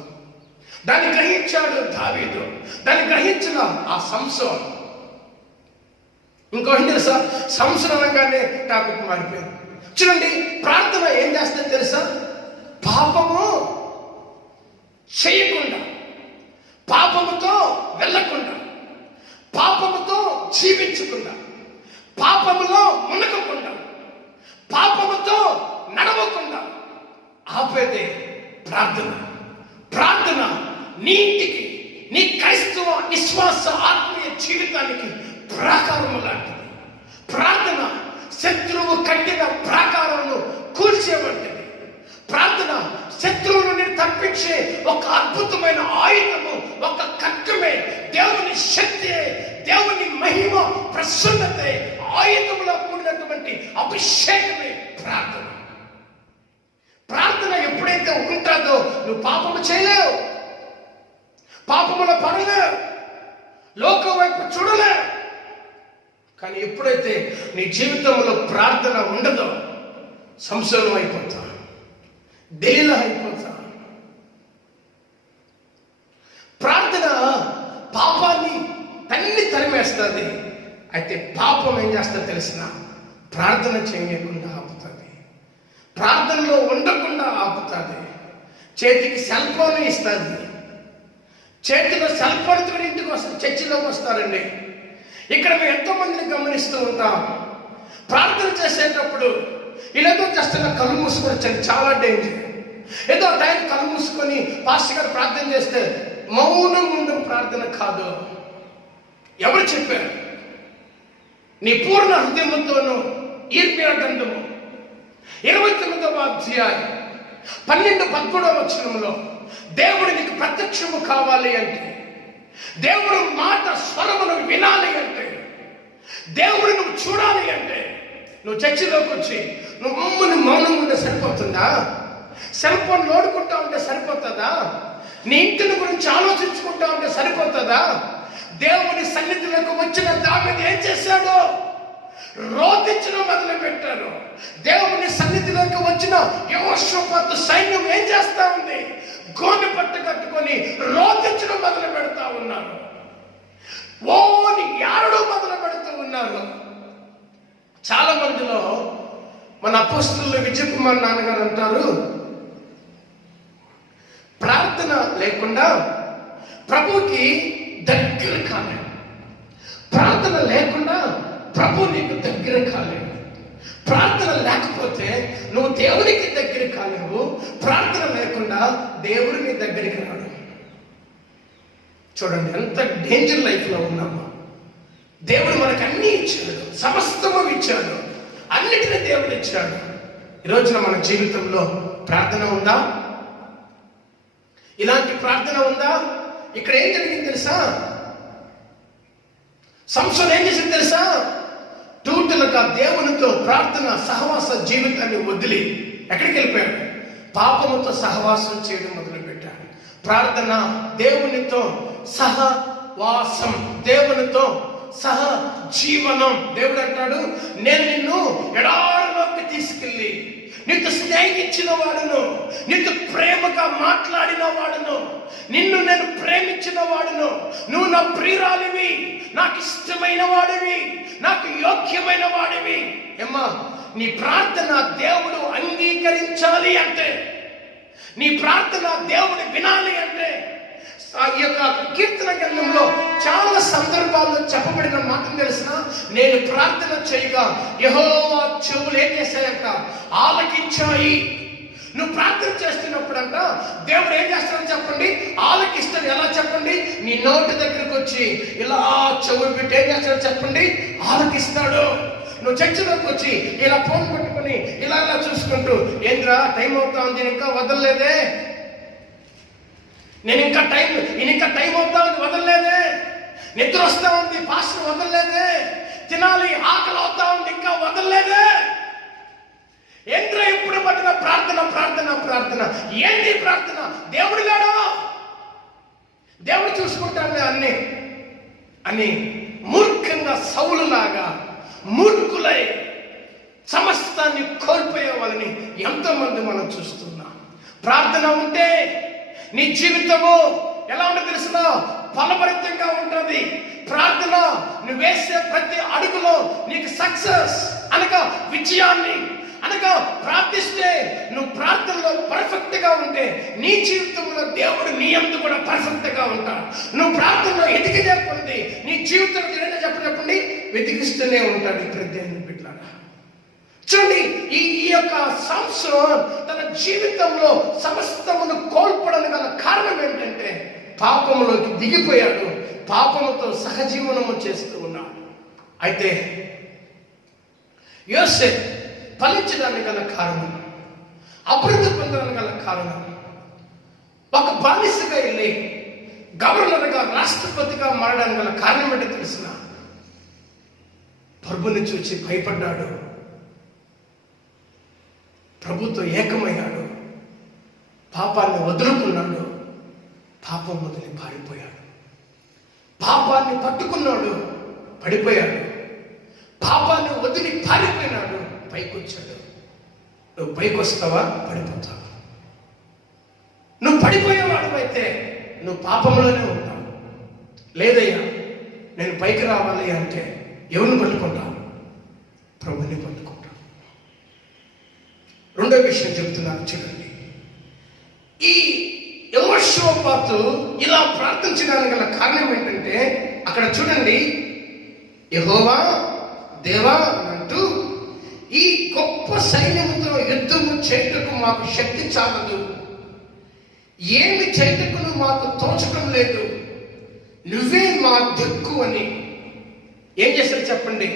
దాన్ని గ్రహించాడు దావీదు, దాన్ని గ్రహించిన ఆ సంసోను. ఇంకోటి తెలుసా? సంసోను అనగానే టాపిక్ మారిపోయింది. చూడండి, ప్రార్థన ఏం చేస్తుంది తెలుసా? పాపము చేయకుండా, పాపముతో వెళ్ళకుండా, పాపముతో జీవించకుండా, పాపములో మునగకుండా, పాపముతో నడవకుండా ఆపేదే ప్రార్థన. ప్రార్థన నీ ఇంటికి, నీ క్రైస్తవ విశ్వాస ఆత్మీయ జీవితానికి ప్రాకారము లాంటిది. ప్రార్థన శత్రువు కట్టిన ప్రాకారమును కూల్చేవంటిది. ప్రార్థన శత్రువుని తప్పించే ఒక అద్భుతమైన ఆయుధము, ఒక ఖడ్గమే. దేవుని శక్తి, దేవుని మహిమ, ప్రసన్నతే ఆయుధములో కూడినటువంటి అభిషేకమే ప్రార్థన. ప్రార్థన ఎప్పుడైతే ఉంటుందో నువ్వు పాపము చేయలేవు, పాపములో పడలేవు, లోకం వైపు చూడలేవు. కానీ ఎప్పుడైతే నీ జీవితంలో ప్రార్థన ఉండదో సంశయం అయిపోతా, డేలా అయిపోతా. వేస్తుంది. అయితే పాపం ఏం చేస్తుంది తెలిసిన? ప్రార్థన చేయకుండా ఆపుతుంది, ప్రార్థనలో ఉండకుండా ఆపుతుంది. చేతికి సెల్ ఫోన్ ఇస్తుంది. చేతిలో సెల్ ఫోన్ తోటి ఇంటికి వస్తారు, చర్చిలోకి వస్తారండి. ఇక్కడ మేము ఎంతో మందిని గమనిస్తూ ఉంటాం. ప్రార్థన చేసేటప్పుడు ఇలాగో చేస్తున్న కళ్ళు మూసుకొని వచ్చాను, చాలా డేంజర్. ఏదో టైం కళ్ళు మూసుకొని పాస్టర్ గారు ప్రార్థన చేస్తే మౌనం ఉండడం ప్రార్థన కాదు. ఎవరు చెప్పారు? నీ పూర్ణ హృదయముతోనూ ఇర్మియా గ్రంథము 29వ అధ్యాయం 12-13 వచనంలో దేవుడు నీకు ప్రత్యక్షము కావాలి అంటే, దేవుడు మాట స్వరమును వినాలి అంటే, దేవుడు నువ్వు చూడాలి అంటే, నువ్వు చర్చిలోకి వచ్చి నువ్వు మమ్మల్ని మౌనం ఉంటే సరిపోతుందా? సెల్ ఫోన్ నోడుకుంటా ఉంటే సరిపోతుందా? నీ ఇంటిని గురించి ఆలోచించుకుంటా ఉంటే సరిపోతుందా? దేవుని సన్నిధిలోకి వచ్చిన దావీదు ఏం చేశాడు? రోధించడం మొదలు పెట్టారు. దేవుని సన్నిధిలోకి వచ్చిన యెహోషాపాతు సైన్యం ఏం చేస్తా ఉంది? గోనె పట్టు కట్టుకొని రోధించడం మొదలు పెడతా ఉన్నారు. ఓని యారడు మొదలు పెడుతూ ఉన్నారు. చాలా మందిలో మన అపోస్తలులు విజయ్ కుమార్ నాన్నగారు అంటారు, ప్రార్థన లేకుండా ప్రభుకి దగ్గర కాలేవు. ప్రార్థన లేకుండా ప్రభు నీకు దగ్గర కాలేవు. ప్రార్థన లేకపోతే నువ్వు దేవునికి దగ్గర కాలేవు. ప్రార్థన లేకుండా దేవుడు నీ దగ్గరికి రాడు. చూడండి ఎంత డేంజర్ లైఫ్లో ఉన్నామో. దేవుడు మనకు అన్ని ఇచ్చాడు, సమస్తము ఇచ్చాడు, అన్నిటినీ దేవుడు ఇచ్చాడు. ఈరోజున మన జీవితంలో ప్రార్థన ఉందా? ఇలాంటి ప్రార్థన ఉందా? ఇక్కడ ఏం జరిగింది తెలుసా? సంసోను ఏం చేసింది తెలుసా? టూటులుగా దేవునితో ప్రార్థన సహవాస జీవితాన్ని వదిలి ఎక్కడికి వెళ్ళిపోయాడు? పాపముతో సహవాసం చేయడం మొదలు పెట్టాడు. ప్రార్థన దేవునితో సహవాసం, దేవునితో సహ జీవనం. దేవుడు అంటాడు, నేను నిన్ను ఎడారిలోకి తీసుకెళ్ళి నీకు స్నేహం ఇచ్చిన వాడును, నీకు ప్రేమగా మాట్లాడిన వాడును, నిన్ను నేను ప్రేమించిన వాడును, నువ్వు నా ప్రియురాలివి, నాకు ఇష్టమైన వాడివి, నాకు యోగ్యమైన వాడివి. ఏమ్మా, నీ ప్రార్థన దేవుడు అంగీకరించాలి అంటే, నీ ప్రార్థన దేవుడు వినాలి అంటే, ఈ యొక్క కీర్తన గ్రంథంలో చాలా సందర్భాల్లో చెప్పబడిన మాట తెలిసిన, నేను ప్రార్థన చేయగా యెహోవా చెవులు ఏం చేశాయంట? ఆలకించాయి. నువ్వు ప్రార్థన చేస్తున్నప్పుడంట దేవుడు ఏం చేస్తాడని చెప్పండి? ఆలకిస్తాడు. ఎలా చెప్పండి? నీ నోటి దగ్గరకు వచ్చి ఇలా చెవులు పెట్టి ఏం చేస్తాడో చెప్పండి? ఆలకిస్తాడు. నువ్వు చర్చిలోకి వచ్చి ఇలా ఫోన్ పెట్టుకుని ఇలా ఇలా చూసుకుంటూ, ఏంద్రా టైం అవుతా ఉంది, ఇంకా వదలలేదే, నేను ఇంకా టైం అవుతా ఉంది వదలలేదే, నిద్ర వస్తా ఉంది పాస్టర్ వదలలేదే, తినాలి ఆకలి అవుతా ఉంది ఇంకా వదలలేదే, ఏంద్రా ఇప్పుడు పట్టిన ప్రార్థన ప్రార్థన ప్రార్థన. ఏంటి ప్రార్థన? దేవుడు లేడా? దేవుడు చూసుకుంటాడులే అన్ని అని మూర్ఖంగా సౌలులాగా మూర్ఖులై సమస్తాన్ని కోల్పోయే వాళ్ళని ఎంతోమంది మనం చూస్తున్నాం. ప్రార్థన ఉంటే నీ జీవితము ఎలా ఉంటుందో తెలిసిన? ఫలభరితంగా ఉంటుంది. ప్రార్థన నువ్వు వేసే ప్రతి అడుగులో నీకు సక్సెస్ అనగా విజయాన్ని అనగా ప్రార్థిస్తే, నువ్వు ప్రార్థనలో పర్ఫెక్ట్ గా ఉంటే నీ జీవితంలో దేవుడు నీ యందు కూడా పర్ఫెక్ట్ గా ఉంటాడు. నువ్వు ప్రార్థనలో ఎదిగితే కొద్ది నీ జీవితంలో ఏదైనా చెప్పండి వెతికిస్తూనే ఉంటాడు. ఇక్కడ దేవుని బిడ్డలారా చూడండి, ఈ యొక్క సంవత్సరం తన జీవితంలో సమస్తమును కోల్పోవడానికి గల కారణం ఏంటంటే పాపములోకి దిగిపోయాడు, పాపముతో సహజీవనము చేస్తూ ఉన్నాడు. అయితే యోసేపు ఫలించడానికి గల కారణం, అభివృద్ధి పొందడానికి గల కారణం, ఒక బానిసగా వెళ్ళి గవర్నర్గా రాష్ట్రపతిగా మారడానికి గల కారణం ఏంటో తెలిసిన? ప్రభుని చూసి భయపడ్డాడు, ప్రభుతో ఏకమయ్యాడు, పాపాన్ని వదులుకున్నాడు, పాపం వదిలి పారిపోయాడు, పాపాన్ని పట్టుకున్నాడు, పడిపోయాడు, పాపాన్ని వదిలి పారిపోయినాడు, పైకొచ్చాడు. నువ్వు పైకి వస్తావా? పడిపోతావా? నువ్వు పడిపోయేవాడు అయితే నువ్వు పాపంలోనే ఉంటావు. లేదయ్యా నేను పైకి రావాలి అంటే ఎవరిని పట్టుకుంటా? ప్రభుని పట్టుకుంటా. రెండో విషయం చెప్తున్నాను చూడండి. ఈ యెహోషాపాతు ఇలా ప్రార్థించడానికి గల కారణం ఏంటంటే, అక్కడ చూడండి, యెహోవా దేవా అంటూ, ఈ గొప్ప సైన్యముతో యుద్ధము చేయటకు మాకు శక్తి చాలదు, ఏమి చేయటకును మాకు తోచడం లేదు, నువ్వే మా దిక్కు అని ఏం చేశారు చెప్పండి?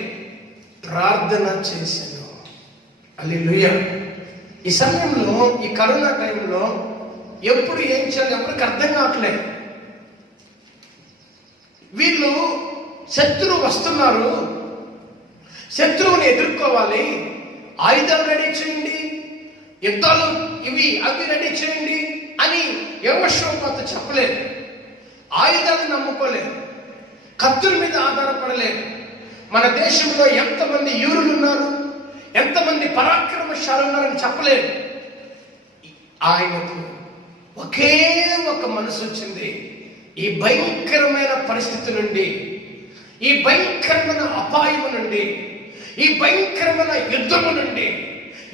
ప్రార్థన చేశాను. హల్లెలూయా. ఈ సమయంలో, ఈ కరోనా టైంలో ఎప్పుడు ఏం చేయాలి ఎవరికి అర్థం కావట్లేదు. వీళ్ళు శత్రువు వస్తున్నారు, శత్రువుని ఎదుర్కోవాలి, ఆయుధాలు రెడీ చేయండి, యుద్ధాలు ఇవి అవి రెడీ చేయండి అని యెహోషాపాతు చెప్పలేదు. ఆయుధాలు నమ్ముకోలేదు, కత్తుల మీద ఆధారపడలేదు. మన దేశంలో ఎంతమంది యూరులు ఉన్నారు, ఎంతమంది పరాక్రమశాలు ఉన్నారని చెప్పలేదు. ఆయనకు ఒకే ఒక మనసు వచ్చింది. ఈ భయంకరమైన పరిస్థితి నుండి, ఈ భయంకరమైన అపాయము నుండి, ఈ భయంకరమైన యుద్ధము నుండి,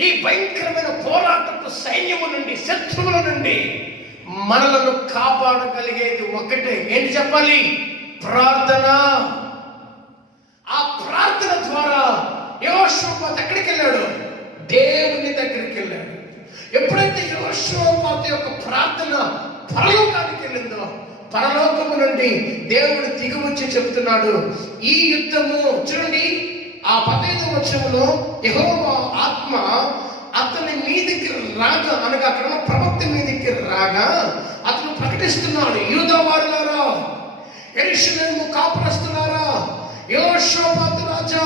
ఈ భయంకరమైన పోరాటపు సైన్యము నుండి, శత్రువుల నుండి మనలను కాపాడగలిగేది ఒకటే. ఏంటి చెప్పాలి? ప్రార్థన. ఆ ప్రార్థన ద్వారా యెహోషాపాతు ఎక్కడికి వెళ్ళాడు? దేవుని దగ్గరికి వెళ్ళాడు. ఎప్పుడైతే యెహోషాపాతు యొక్క ప్రార్థన పరలోకానికి వెళ్ళిందో, పరలోకము నుండి దేవుడు దిగి వచ్చి చెబుతున్నాడు, ఈ యుద్ధము చూడండి, ఆ 15వ వచనంలో యెహోవా ఆత్మ అతని మీదికి రాగా, అనగా అక్కడ ప్రవక్త మీదికి రాగా అతను ప్రకటిస్తున్నాడు, యూదా వారులారా, యెరూషలేము కాపురస్తులారా, యెహోషాపాతు రాజా,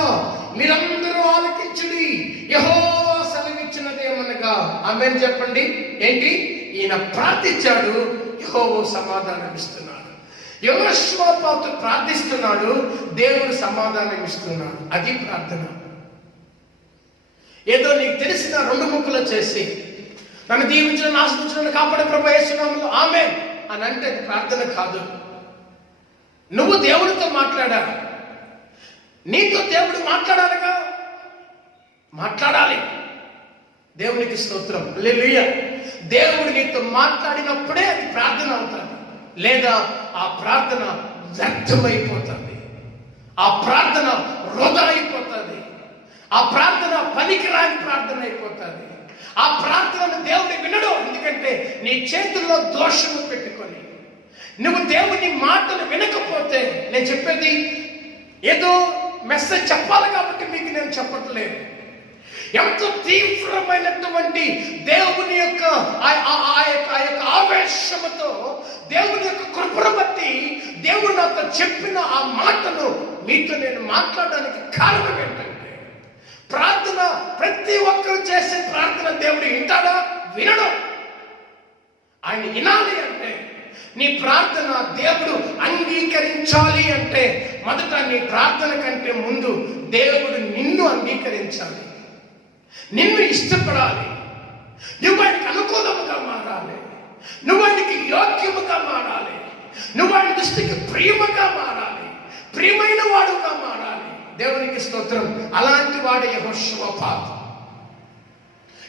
మీరందరూ ఆలకించుడి, యెహోవా సెలవిచ్చినదేమనగా. ఆమేన్ చెప్పండి. ఏంటి? ఈయన ప్రార్థించాడు, యెహోవా సమాధానం ఇస్తున్నాడు. యెహోషాపాతు ప్రార్థిస్తున్నాడు, దేవుడు సమాధానం ఇస్తున్నాడు. అది ప్రార్థన. ఏదో నీకు తెలిసిన 2 ముక్కలు చేసి నన్ను దీవించడం, ఆశించడం, కాపాడే ప్రభు యేసు నామములో ఆమేన్ అని అంటే అది ప్రార్థన కాదు. నువ్వు దేవుడితో మాట్లాడాలి, నీతో దేవుడు మాట్లాడాలిగా, మాట్లాడాలి. దేవునికి స్తోత్రం. హల్లెలూయా. దేవుడు నీతో మాట్లాడినప్పుడే అది ప్రార్థన అవుతుంది, లేదా ఆ ప్రార్థన వ్యర్థమైపోతుంది, ఆ ప్రార్థన వృధా అయిపోతుంది, ఆ ప్రార్థన పనికిరాని ప్రార్థన అయిపోతుంది. ఆ ప్రార్థనను దేవుడు వినడు. ఎందుకంటే నీ చేతుల్లో దోషము పెట్టుకొని నువ్వు దేవుని మాటలు వినకపోతే, నేను చెప్పేది ఏదో మెసేజ్ చెప్పాలి కాబట్టి మీకు నేను చెప్పట్లేదు, ఎంతో తీవ్రమైనటువంటి దేవుని యొక్క ఆవేశముతో, దేవుని యొక్క కృపను బట్టి దేవుడు నాతో చెప్పిన ఆ మాటను మీతో నేను మాట్లాడడానికి కారణం ఏంటంటే, ప్రార్థన ప్రతి ఒక్కరు చేసే ప్రార్థన దేవుడు వింటాడా? వినడు. ఆయన వినాలి అంటే, నీ ప్రార్థన దేవుడు అంగీకరించాలి అంటే, మొదట నీ ప్రార్థన కంటే ముందు దేవుడు నిన్ను అంగీకరించాలి, నిన్ను ఇష్టపడాలి, నువ్వు ఆయనకు అనుకూలముగా మారాలి, నువ్వు ఆయనకి యోగ్యముగా మారాలి, నువ్వు ఆయన దృష్టికి ప్రియముగా మారాలి, ప్రియమైన వాడుగా మారాలి. దేవునికి స్తోత్రం. అలాంటి వాడే యెహోషాపాతు.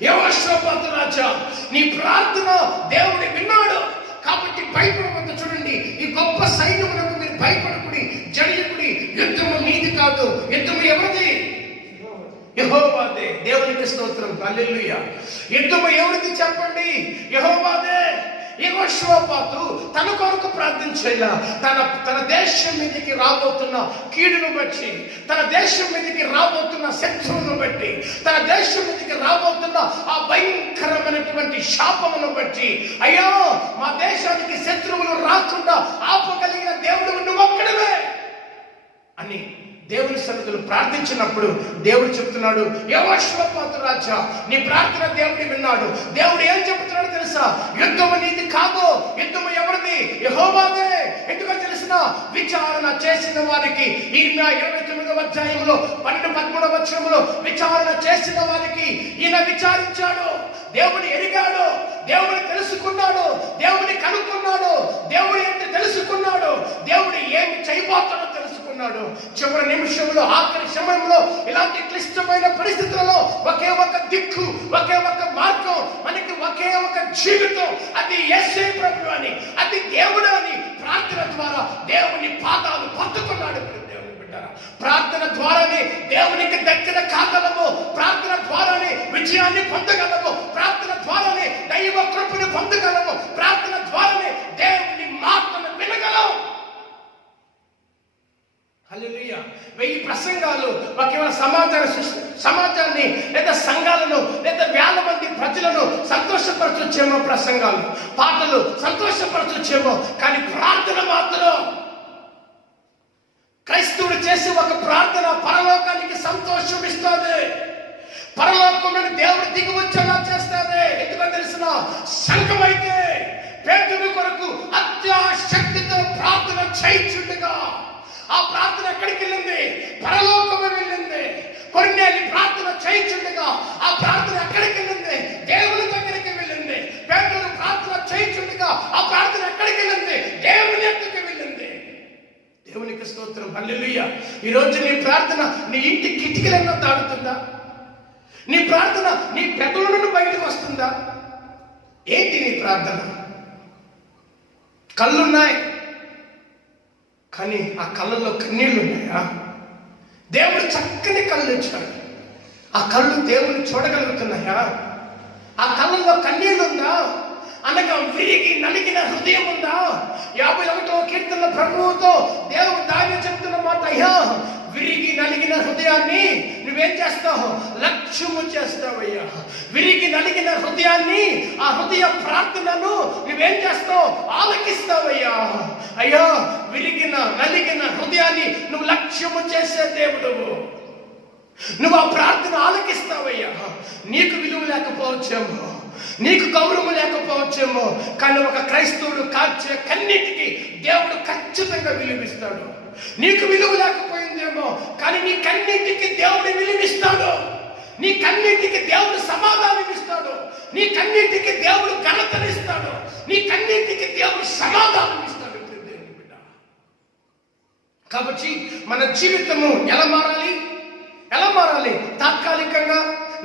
యెహోషాపాతు రాజా, నీ ప్రార్థన దేవుడు విన్నాడు కాబట్టి భయపడవద్దు. చూడండి, ఈ గొప్ప సైన్యములకు మీరు భయపడకుడి, జడియకుడి, యుద్ధము మీది కాదు, యుద్ధము ఎవరిది? యెహోవాదే. దేవునికి స్తోత్రం. హల్లెలూయా. యుద్ధము ఎవరిది చెప్పండి? యెహోవాదే. యెహోషాపాతు తన కొరకు ప్రార్థించేలా, తన దేశం మీదకి రాబోతున్న కీడును బట్టి, తన దేశం మీదకి రాబోతున్న శత్రువును బట్టి, తన దేశం మీదకి రాబోతున్న ఆ భయంకరమైనటువంటి శాపమును బట్టి, అయ్యో మా దేశానికి శత్రువులు రాకుండా ఆపగలిగిన దేవుడు నువ్వు ఒక్కడివే అని దేవుని సన్నిధిలో ప్రార్థించినప్పుడు దేవుడు చెప్తున్నాడు, యెహోషాపాతు రాజా, నీ ప్రార్థన దేవుడు విన్నాడు. దేవుడు ఏం చెప్తున్నాడు తెలుసా? యుద్ధము నీది కాదు, యుద్ధము ఎవరిది? యెహోవాదే. ఎందుకో తెలిసిన, విచారణ చేసిన వారికి, ఇర్మియా 29వ అధ్యాయంలో 12-13వ వచనంలో విచారణ చేసిన వారికి ఈయన విచారించాడు. దేవుని ఎరిగాడు, దేవుని తెలుసుకున్నాడు, దేవుని కనుక్కున్నాడు, దేవుని ఏంటి తెలుసుకున్నాడు, దేవుడు ఏమి చేయబోతాడో తెలుసుకున్నాడు. చివరి నిమిషంలో, ఆఖరి సమయంలో, ఇలాంటి క్లిష్టమైన పరిస్థితులలో ఒకే ఒక దిక్కు, ఒకే ఒక మార్గం, మనకి ఒకే ఒక జీవితం, అది యేసే ప్రభువు అని, అది దేవుడు అని ప్రార్థన ద్వారా దేవుని పాదాలు పట్టుకున్నాడు. దేవుని బిడ్డరా, ప్రార్థన ద్వారానే దేవునికి దగ్గర కాగలము, ప్రార్థన ద్వారానే విజయాన్ని పొందగలము, ప్రార్థన ద్వారానే దైవ కృపను పొందగలము, ప్రార్థన ద్వారానే దేవుని మాటను వినగలము. హల్లెలూయా. 1000 ప్రసంగాలు ఒకేలా సమాజాన్ని లేదా సంఘాలను లేదా వేల మంది ప్రజలను సంతోషపరచొచ్చేమో, ప్రసంగాలు పాటలు సంతోషపరచొచ్చేమో, కానీ ప్రార్థన మాత్రం క్రైస్తవుడు చేసే ఒక ప్రార్థన పరలోకానికి సంతోషం ఇస్తుంది, పరలోకంలో దేవుడు దిగి వచ్చేలా చేస్తుంది. ఎందుకని తెలిసిన, సంఘమైతే పేతురు కొరకు అత్యాశక్తితో ప్రార్థన చేయించుండగా ఆ ప్రార్థన ఎక్కడికి వెళ్ళింది? పరలోకము వెళ్ళింది. కొన్నేళ్ళు ప్రార్థన చేయించుండగా ఆ ప్రార్థన ఎక్కడికి వెళ్ళింది? దేవుని దగ్గరికి వెళ్ళింది. పేతురు ప్రార్థన చేయించుండగా ఆ ప్రార్థన ఎక్కడికి వెళ్ళింది? దేవుని దగ్గరికి వెళ్ళింది. దేవునికి స్తోత్రం, హల్లెలూయా. ఈ రోజు నీ ప్రార్థన నీ ఇంటి కిటికీలలో తాడుతుందా? నీ ప్రార్థన నీ పెదవుల నుండి బయటకు వస్తుందా? ఏంటి నీ ప్రార్థన? కళ్ళున్నాయి కానీ ఆ కళ్ళల్లో కన్నీళ్లు ఉన్నాయా? దేవుడు చక్కని కళ్ళు ఇచ్చాడు, ఆ కళ్ళు దేవుని చూడగలుగుతున్నాయా? ఆ కళ్ళల్లో కన్నీళ్లు ఉందా? అనగా విరిగి నలిగిన హృదయం ఉందా? 51వ కీర్తన ప్రభువుతో దేవుడు దాని చెప్తున్న మాట, అయ్యా విరిగి నలిగిన హృదయాన్ని నువ్వేం చేస్తావు? లక్ష్యము చేస్తావయ్యా. విరిగి నలిగిన హృదయాన్ని, ఆ హృదయ ప్రార్థనను నువ్వేం చేస్తావు? ఆలకిస్తావయ్యా. అయ్యా విరిగిన నలిగిన హృదయాన్ని నువ్వు లక్ష్యము చేసే దేవుడు, నువ్వు ఆ ప్రార్థన ఆలకిస్తావయ్యా. నీకు విలువ లేకపోవచ్చేమో, నీకు గౌరవం లేకపోవచ్చేమో, కానీ ఒక క్రైస్తవుడు కార్చే కన్నీటికి దేవుడు ఖచ్చితంగా విలువిస్తాడు. నీకు విలువ లేకపోయిందేమో, కానీ నీ కన్నీటికి దేవుడు విలువిస్తాడు. నీ కన్నీటికి దేవుడు సమాధానం ఇస్తాడు. నీ కన్నీటికి దేవుడు ఘనతనిస్తాడు. నీ కన్నీటికి దేవుడు సమాధానం ఇస్తాడు. కాబట్టి మన జీవితము ఎలా మారాలి? ఎలా మారాలి? తాత్కాలికంగా,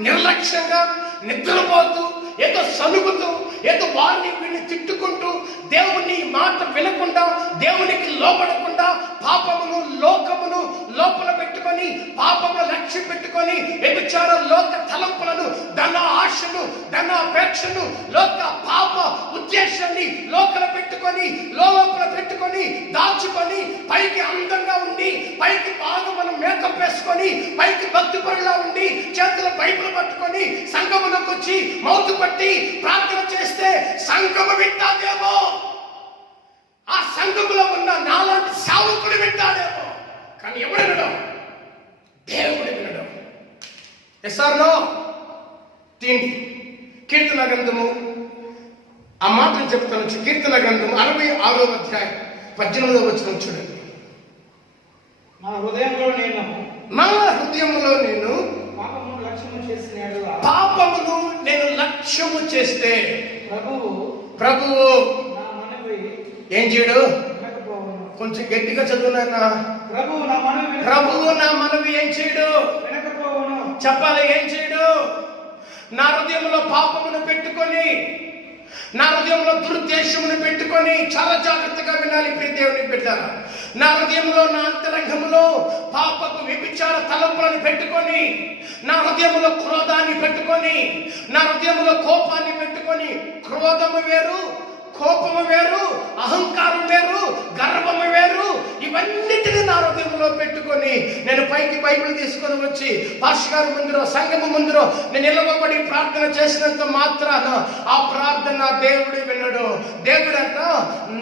నిర్లక్ష్యంగా, నిద్రపోతూ, ఏదో సనుగుతూ, ఏదో వారిని వీడిని తిట్టుకుంటూ, దేవుని మాట వినకుండా, దేవునికి లోబడకుండా, పాపమును లోకమును లోపల పెట్టుకొని, పాపమును లక్ష్యం పెట్టుకొని, వ్యభిచార లోక తలంపులను, ధన ఆశను, ధనాపేక్షను, లోక పాప ఉద్దేశాన్ని లోపల పెట్టుకొని, లోపల పెట్టుకొని, దాచుకొని, పైకి అందంగా ఉండి, పైకి బాగా మనం మేకప్ వేసుకొని, పైకి భక్తి పరులా ఉండి, చేతుల బైబిల్ పట్టుకొని సంఘములోకి వచ్చి మౌతు పట్టి ప్రార్థన చేస్తే సంఘము వింటాదేమో, ఆ సంఘములో ఉన్న నాలాంటి సేవకుడు వింటాడేమో, కానీ ఎవడు వినడం? దేవుడు వినడం. ఎస్ఆర్లో తీండి. కీర్తన గ్రంథము ఆ మాటలు చెప్తాను. కీర్తన గ్రంథము 66వ అధ్యాయం 18వ వచనం చూడండి. నా హృదయంలో నేను పాపమును నేను లక్ష్యము చేస్తే ప్రభువు నా మనవి ఏం చేయడు? వినకపోవును. కొంచెం గట్టిగా చదువునా. ప్రభువు నా మనవి ఏం చేయడు? వినకపోవును. చెప్పాలి, ఏం చేయడు? నా హృదయంలో పాపమును పెట్టుకొని, నా హృదయంలో దురుద్దేశమును పెట్టుకొని, చాలా జాగ్రత్తగా వినాలి ప్రియ దేవునికి పెట్టారా. నా హృదయంలో, నా అంతరంగంలో పాపపు వ్యభిచార తలంపులను పెట్టుకొని, నా హృదయంలో క్రోధాన్ని పెట్టుకొని, నా హృదయంలో కోపాన్ని పెట్టుకొని, క్రోధము వేరు, కోపము వేరు, అహంకారం వేరు, గర్వము వేరు, ఇవన్నిటిని నా హృదయంలో పెట్టుకొని నేను పైకి బైబిల్ తీసుకొని వచ్చి పాస్టర్ గారి ముందులో, సంఘము ముందులో నేను నిలవబడి ప్రార్థన చేసినంత మాత్రాన ఆ ప్రార్థన దేవుడు వినడు. దేవుడు అంట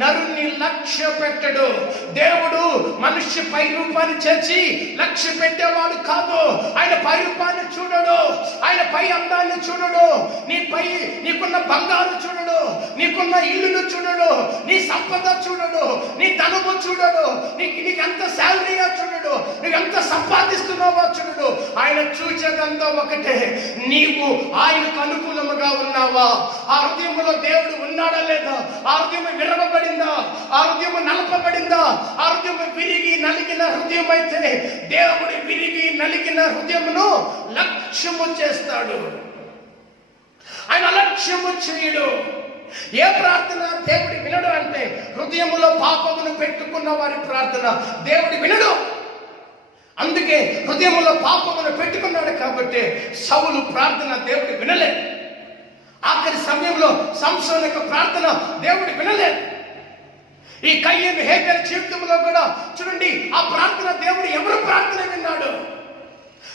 నరుని లక్ష్య పెట్టడు. దేవుడు మనిషి పై రూపాన్ని చేర్చి లక్ష్య పెట్టేవాడు కాదు. ఆయన పై రూపాన్ని చూడడు, ఆయన పై అందాన్ని చూడడు, నీకున్న బంగారు చూడడు, నీకున్న ఇల్లు ఇల్లును చూడడు, నీ సంపద చూడడు, నీ ధనము చూడడు, నీకు ఎంత శాలరీగా చూడడు, నువ్వు ఎంత సంపాదిస్తున్నావో చూడడు. ఆయన చూచేదంతా ఒకటే, నీవు ఆయనకు అనుకూలముగా ఉన్నావా? ఆ హృదయంలో దేవుడు ఉన్నాడా లేదా? ఆ హృదయం విరవబడిందా? ఆ హృదయం నలపబడిందా? ఆ హృదయం విరిగి నలిగిన హృదయం అయితే దేవుడు విరిగి నలిగిన హృదయమును లక్ష్యము చేస్తాడు. ఆయన లక్ష్యము చేయడు. ఏ ప్రార్థన దేవుడి వినడు అంటే హృదయములో పాపమును పెట్టుకున్న వారి ప్రార్థన దేవుడి వినడు. అందుకే హృదయములో పాపమును పెట్టుకున్నాడు కాబట్టి సౌలు ప్రార్థన దేవుడి వినలేదు. ఆఖరి సమయంలో సంసోను యొక్క ప్రార్థన దేవుడి వినలేదు. ఈ కయ్యను హేబెలు జీవితంలో కూడా చూడండి, ఆ ప్రార్థన దేవుడు ఎవరు ప్రార్థన విన్నాడు?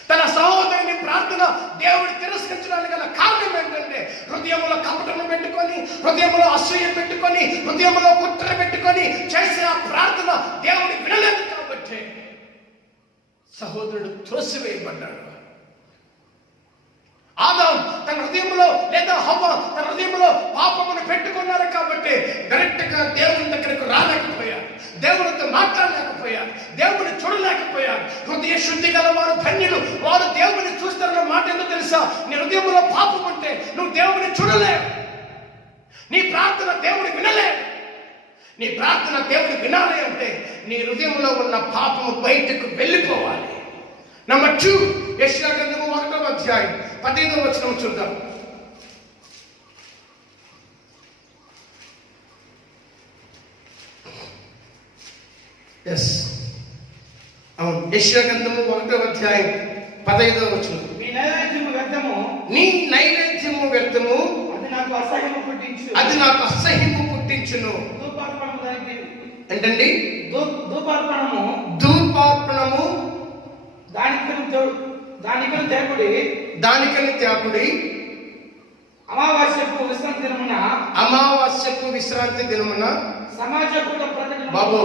తన సహోదరుని ప్రార్థన దేవుడు తిరస్కరించడానికి గల కారణం ఏంటంటే హృదయంలో కపటము పెట్టుకొని, హృదయంలో అసూయ పెట్టుకొని, హృదయంలో కుట్ర పెట్టుకొని చేసే ఆ ప్రార్థన దేవుడు వినలేదు. కాబట్టి సహోదరుడు త్రోసివేయబడ్డాడు. ఆదాం తన హృదయంలో లేదా హవ్వ తన హృదయంలో పాపమును పెట్టుకున్నారు కాబట్టి డైరెక్ట్ గా దేవుని దగ్గరకు రాలేకపోయారు, దేవునితో మాట్లాడలేకపోయారు, దేవుని చూడలేకపోయారు. హృదయ శుద్ధి గల వారు ధన్యులు, వారు దేవుని చూస్తారన్న మాట ఎందుకు తెలుసా? నీ హృదయంలో పాపం ఉంటే నువ్వు దేవుని చూడలేవు, నీ ప్రార్థన దేవుని వినలేవు. నీ ప్రార్థన దేవుని వినాలి అంటే నీ హృదయంలో ఉన్న పాపము బయటకు వెళ్ళిపోవాలి. నంబర్ 2, యెషయా గ్రంథము 1వ అధ్యాయం 15వ వచనం చూద్దాం. అవును, యెషయా గ్రంథము 1వ అధ్యాయం 15వ వచనం. నీ నైవేద్యము వ్యర్థము, నీ నైవేద్యము వ్యర్థము, అది నాకు అసహ్యము పుట్టించు, అది నాకు అసహ్యము పుట్టించును. ధూపార్పణము దానికి ఏంటండి? ధూపార్పణము ధూపార్పణము దానికని త్యాగుడి అమావాస్యకు విశ్రాంతి దినమున సమాజ కూట ప్రకటన. బాబు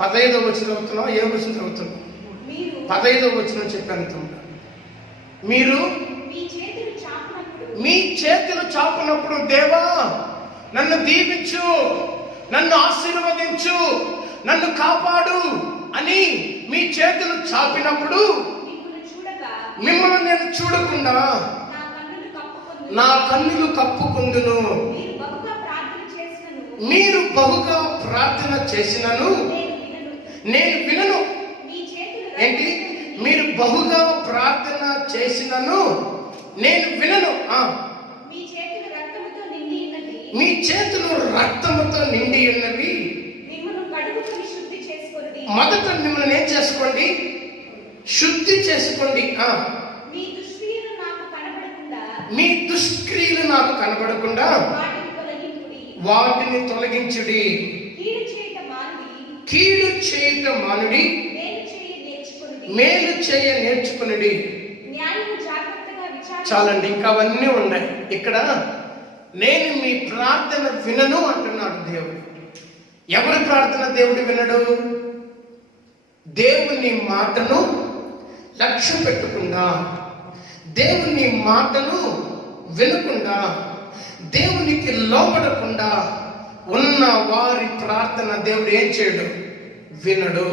15వ వచనం చదువుతున్నావు, ఏ వచనం చదువుతున్నావు? 15వ వచనం చెప్పాను. మీరు మీ చేతులు చాపునప్పుడు దేవా నన్ను దీవించు, నన్ను ఆశీర్వదించు, నన్ను కాపాడు అని మీ చేతులు చాపినప్పుడు మిమ్మల్ని నేను చూడకుండా నా కన్నులు కప్పుకుందును. మీరు బహుగా ప్రార్థన చేసినను నేను వినను. ఏంటి? మీరు బహుగా ప్రార్థన చేసినను నేను వినను. మీ చేతులు రక్తముతో నిండి ఉన్నవి. మొదట మిమ్మల్ని ఏం చేసుకోండి? శుద్ధి చేసుకోండి. మీ దుష్క్రియలు నాకు కనబడకుండా వాటిని తొలగించుడి. కీడు చేయట మానుడి, మేలు చేయ నేర్చుకునుడి. చాలండి, ఇంకా అవన్నీ ఉన్నాయి. ఇక్కడ నేను మీ ప్రార్థన వినను అంటున్నాడు దేవుడు. ఎవరి ప్రార్థన దేవుడు వినడు? దేవుని మాటను లక్ష్య పెట్టకుండా, దేవుని మాటను వినకుండా, దేవునికి లోబడకుండా ఉన్న వారి ప్రార్థన దేవుడు ఏం చేయడు? వినడు.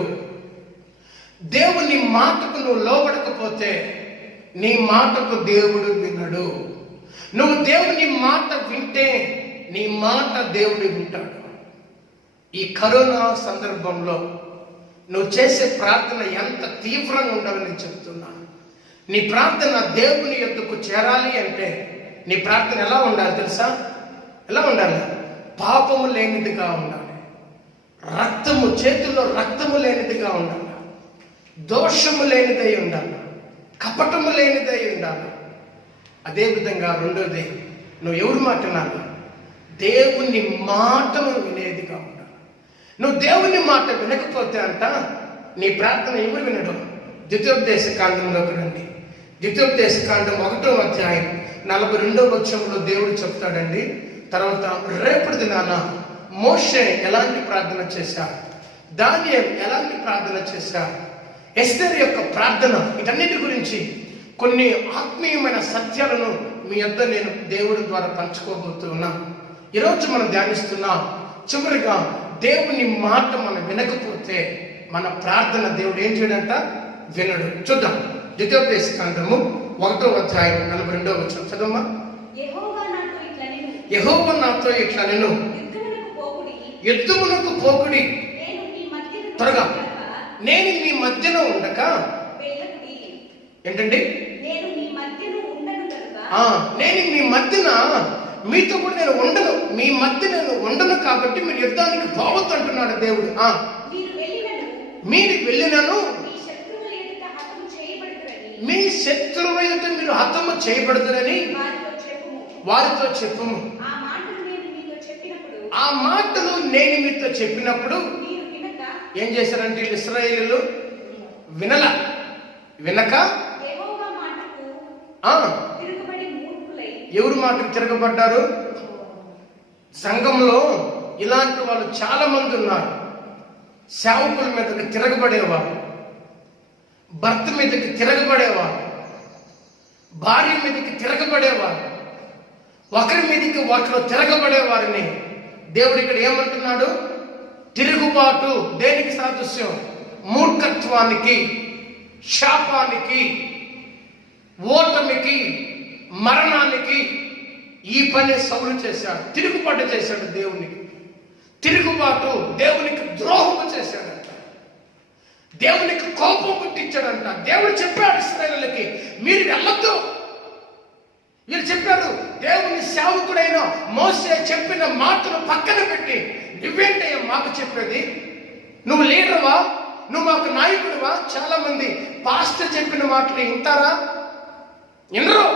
దేవుని మాటకు నువ్వు లోబడకపోతే నీ మాటకు దేవుడు వినడు. నువ్వు దేవుని మాట వింటే నీ మాట దేవుడు వింటాడు. ఈ కరోనా సందర్భంలో నువ్వు చేసే ప్రార్థన ఎంత తీవ్రంగా ఉండాలని నేను చెప్తున్నాను. నీ ప్రార్థన దేవుని యొద్దకు చేరాలి అంటే నీ ప్రార్థన ఎలా ఉండాలి తెలుసా? ఎలా ఉండాలి? పాపము లేనిదిగా ఉండాలి, రక్తము చేతుల్లో రక్తము లేనిదిగా ఉండాలి, దోషము లేనిదై ఉండాలి, కపటము లేనిదై ఉండాలి. అదేవిధంగా రెండోది, నువ్వు ఎవరు మాట్లాడాలి? దేవుని మాటను వినేదిగా ఉండాలి. నువ్వు దేవుని మాట వినకపోతే అంట నీ ప్రార్థన ఎవరు వినడు? ద్వితీయోపదేశ కాండంలోకి రండి. ద్వితీయోపదేశ కాండం 1వ అధ్యాయం 42వ వచనంలో దేవుడు చెప్తాడండి. తర్వాత రేపటి దినాన మోషే ఎలాంటి ప్రార్థన చేశారు, దానియేలు ఎలాంటి ప్రార్థన చేశారు, ఎస్తేరు యొక్క ప్రార్థన, వీటన్నిటి గురించి కొన్ని ఆత్మీయమైన సత్యాలను మీ యొద్ద నేను దేవుడి ద్వారా పంచుకోబోతున్నా. ఈరోజు మనం ధ్యానిస్తున్నాం. చివరిగా దేవుని మాట మనం వినకపోతే మన ప్రార్థన దేవుడు ఏం చేయడంట? వినడు. చూద్దాం. ద్వితీయోపదేశకాండము 1వ అధ్యాయం 42వ వచనం చదవమ్మా. యెహోవా నాతో ఇట్లా నేను యుద్ధమునకు పోకుడి, త్వరగా నేను మీ మధ్యలో ఉండక. ఏంటండి? నేను మీ మధ్యన మీతో కూడా నేను ఉండను, మీ మధ్య నేను ఉండను, కాబట్టి మీరు యుద్ధానికి పోవద్దు అంటున్నాడు దేవుడు. మీరు వెళ్ళినను మీ శత్రువుల ఎదుట మీరు హతము చేయబడతారని వారితో చెప్పుము. ఆ మాటలు నేను మీతో చెప్పినప్పుడు ఏం చేశారంటే ఇశ్రాయేలీయులు వినక ఎవరు మాటకు తిరగబడ్డారు? సంఘంలో ఇలాంటి వాళ్ళు చాలా మంది ఉన్నారు. సేవకుల మీదకి తిరగబడేవారు, భర్త మీదకి తిరగబడేవారు, భార్య మీదకి తిరగబడేవారు, ఒకరి మీదకి ఒకరు తిరగబడేవారిని దేవుడు ఇక్కడ ఏమంటున్నాడు? తిరుగుబాటు. దేనికి సాదృశ్యం? మూర్ఖత్వానికి, శాపానికి, ఓటమికి, మరణానికి. ఈ పని సౌలు చేశాడు. తిరుగుబాటు చేశాడు దేవునికి. తిరుగుబాటు, దేవునికి ద్రోహము చేశాడంట, దేవునికి కోపం పుట్టించాడంట. దేవుడు చెప్పాడు ఇశ్రాయేలుకి, మీరు వెళ్ళొద్దు. వీళ్ళు చెప్పారు, దేవుని సేవకుడైన మోసే చెప్పిన మాటలు పక్కన పెట్టి నువ్వేంటయ్యా మాకు చెప్పేది? నువ్వు లీడర్వా? నువ్వు మాకు నాయకుడివా? చాలా మంది పాస్టర్ చెప్పిన మాటలు వింటారా? వినరు.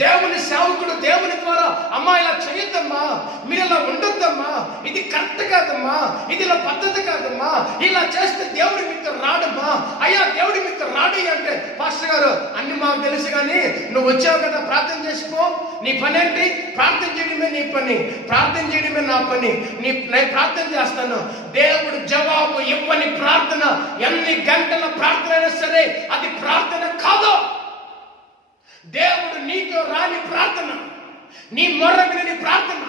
దేవుని సేవకుడు దేవుని ద్వారా, అమ్మా ఇలా చేయొద్దమ్మా, మీరు ఇలా ఉండొద్దమ్మా, ఇది కరెక్ట్ కాదమ్మా, ఇది ఇలా పద్ధతి కాదమ్మా, ఇలా చేస్తే దేవుడి మీతో రాడమ్మా, అయ్యా దేవుడి మీతో రాడు అంటే, పాస్టర్ గారు అన్ని మాకు తెలుసు కానీ నువ్వు వచ్చావు కదా ప్రార్థన చేసుకో. నీ పని ఏంటి? ప్రార్థన చేయడమే నీ పని, ప్రార్థన చేయడమే నా పని. నేను ప్రార్థన చేస్తాను. దేవుడు జవాబు ఇవ్వని ప్రార్థన, ఎన్ని గంటల ప్రార్థన అయినా సరే అది ప్రార్థన కాదు. దేవుడు నీతో రాని ప్రార్థన, నీ మొర్రని ప్రార్థన,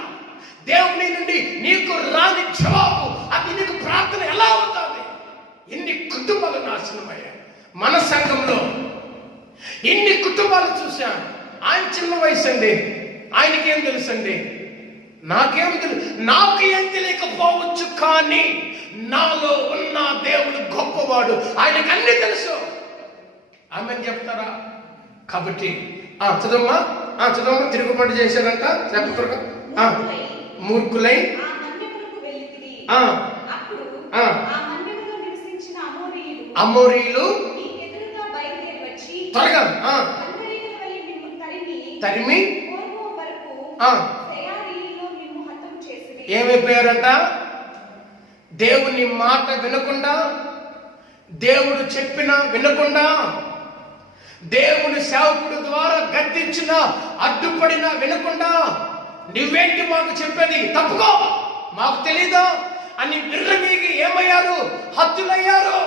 దేవుని నుండి నీకు రాని జవాబు, అది నీకు ప్రార్థన ఎలా అవుతుంది? ఎన్ని కుటుంబాలు నాశనమయ్యాయి మన సంఘంలో. ఎన్ని కుటుంబాలు చూశాను. ఆయన చిన్న వయసు అండి, ఆయనకేం తెలుసు అండి? నాకేం తెలుసు? నాకు ఏం తెలియకపోవచ్చు, కానీ నాలో ఉన్న దేవుడు గొప్పవాడు, ఆయనకు అన్ని తెలుసు. ఆమె చెప్తారా? కాబట్టి చదవమ్మా, చదవమ్మా. తిరుగుబాటు చేశారంట, చెప్పరుగా. మూర్ఖులై అమోరీయులు త్వరగా తరిమి ఏమైపోయారంట? దేవుని మాట వినకుండా, దేవుడు చెప్పిన వినకుండా, దేవుని సేవకుడు ద్వారా గద్దించిన అడ్డుపడిన వినకుండా, నువ్వేంటి మాకు చెప్పేది? తప్పుకో, మాకు తెలీదా అని విర్రవీగి ఏమయ్యారు? హత్తులయ్యారు.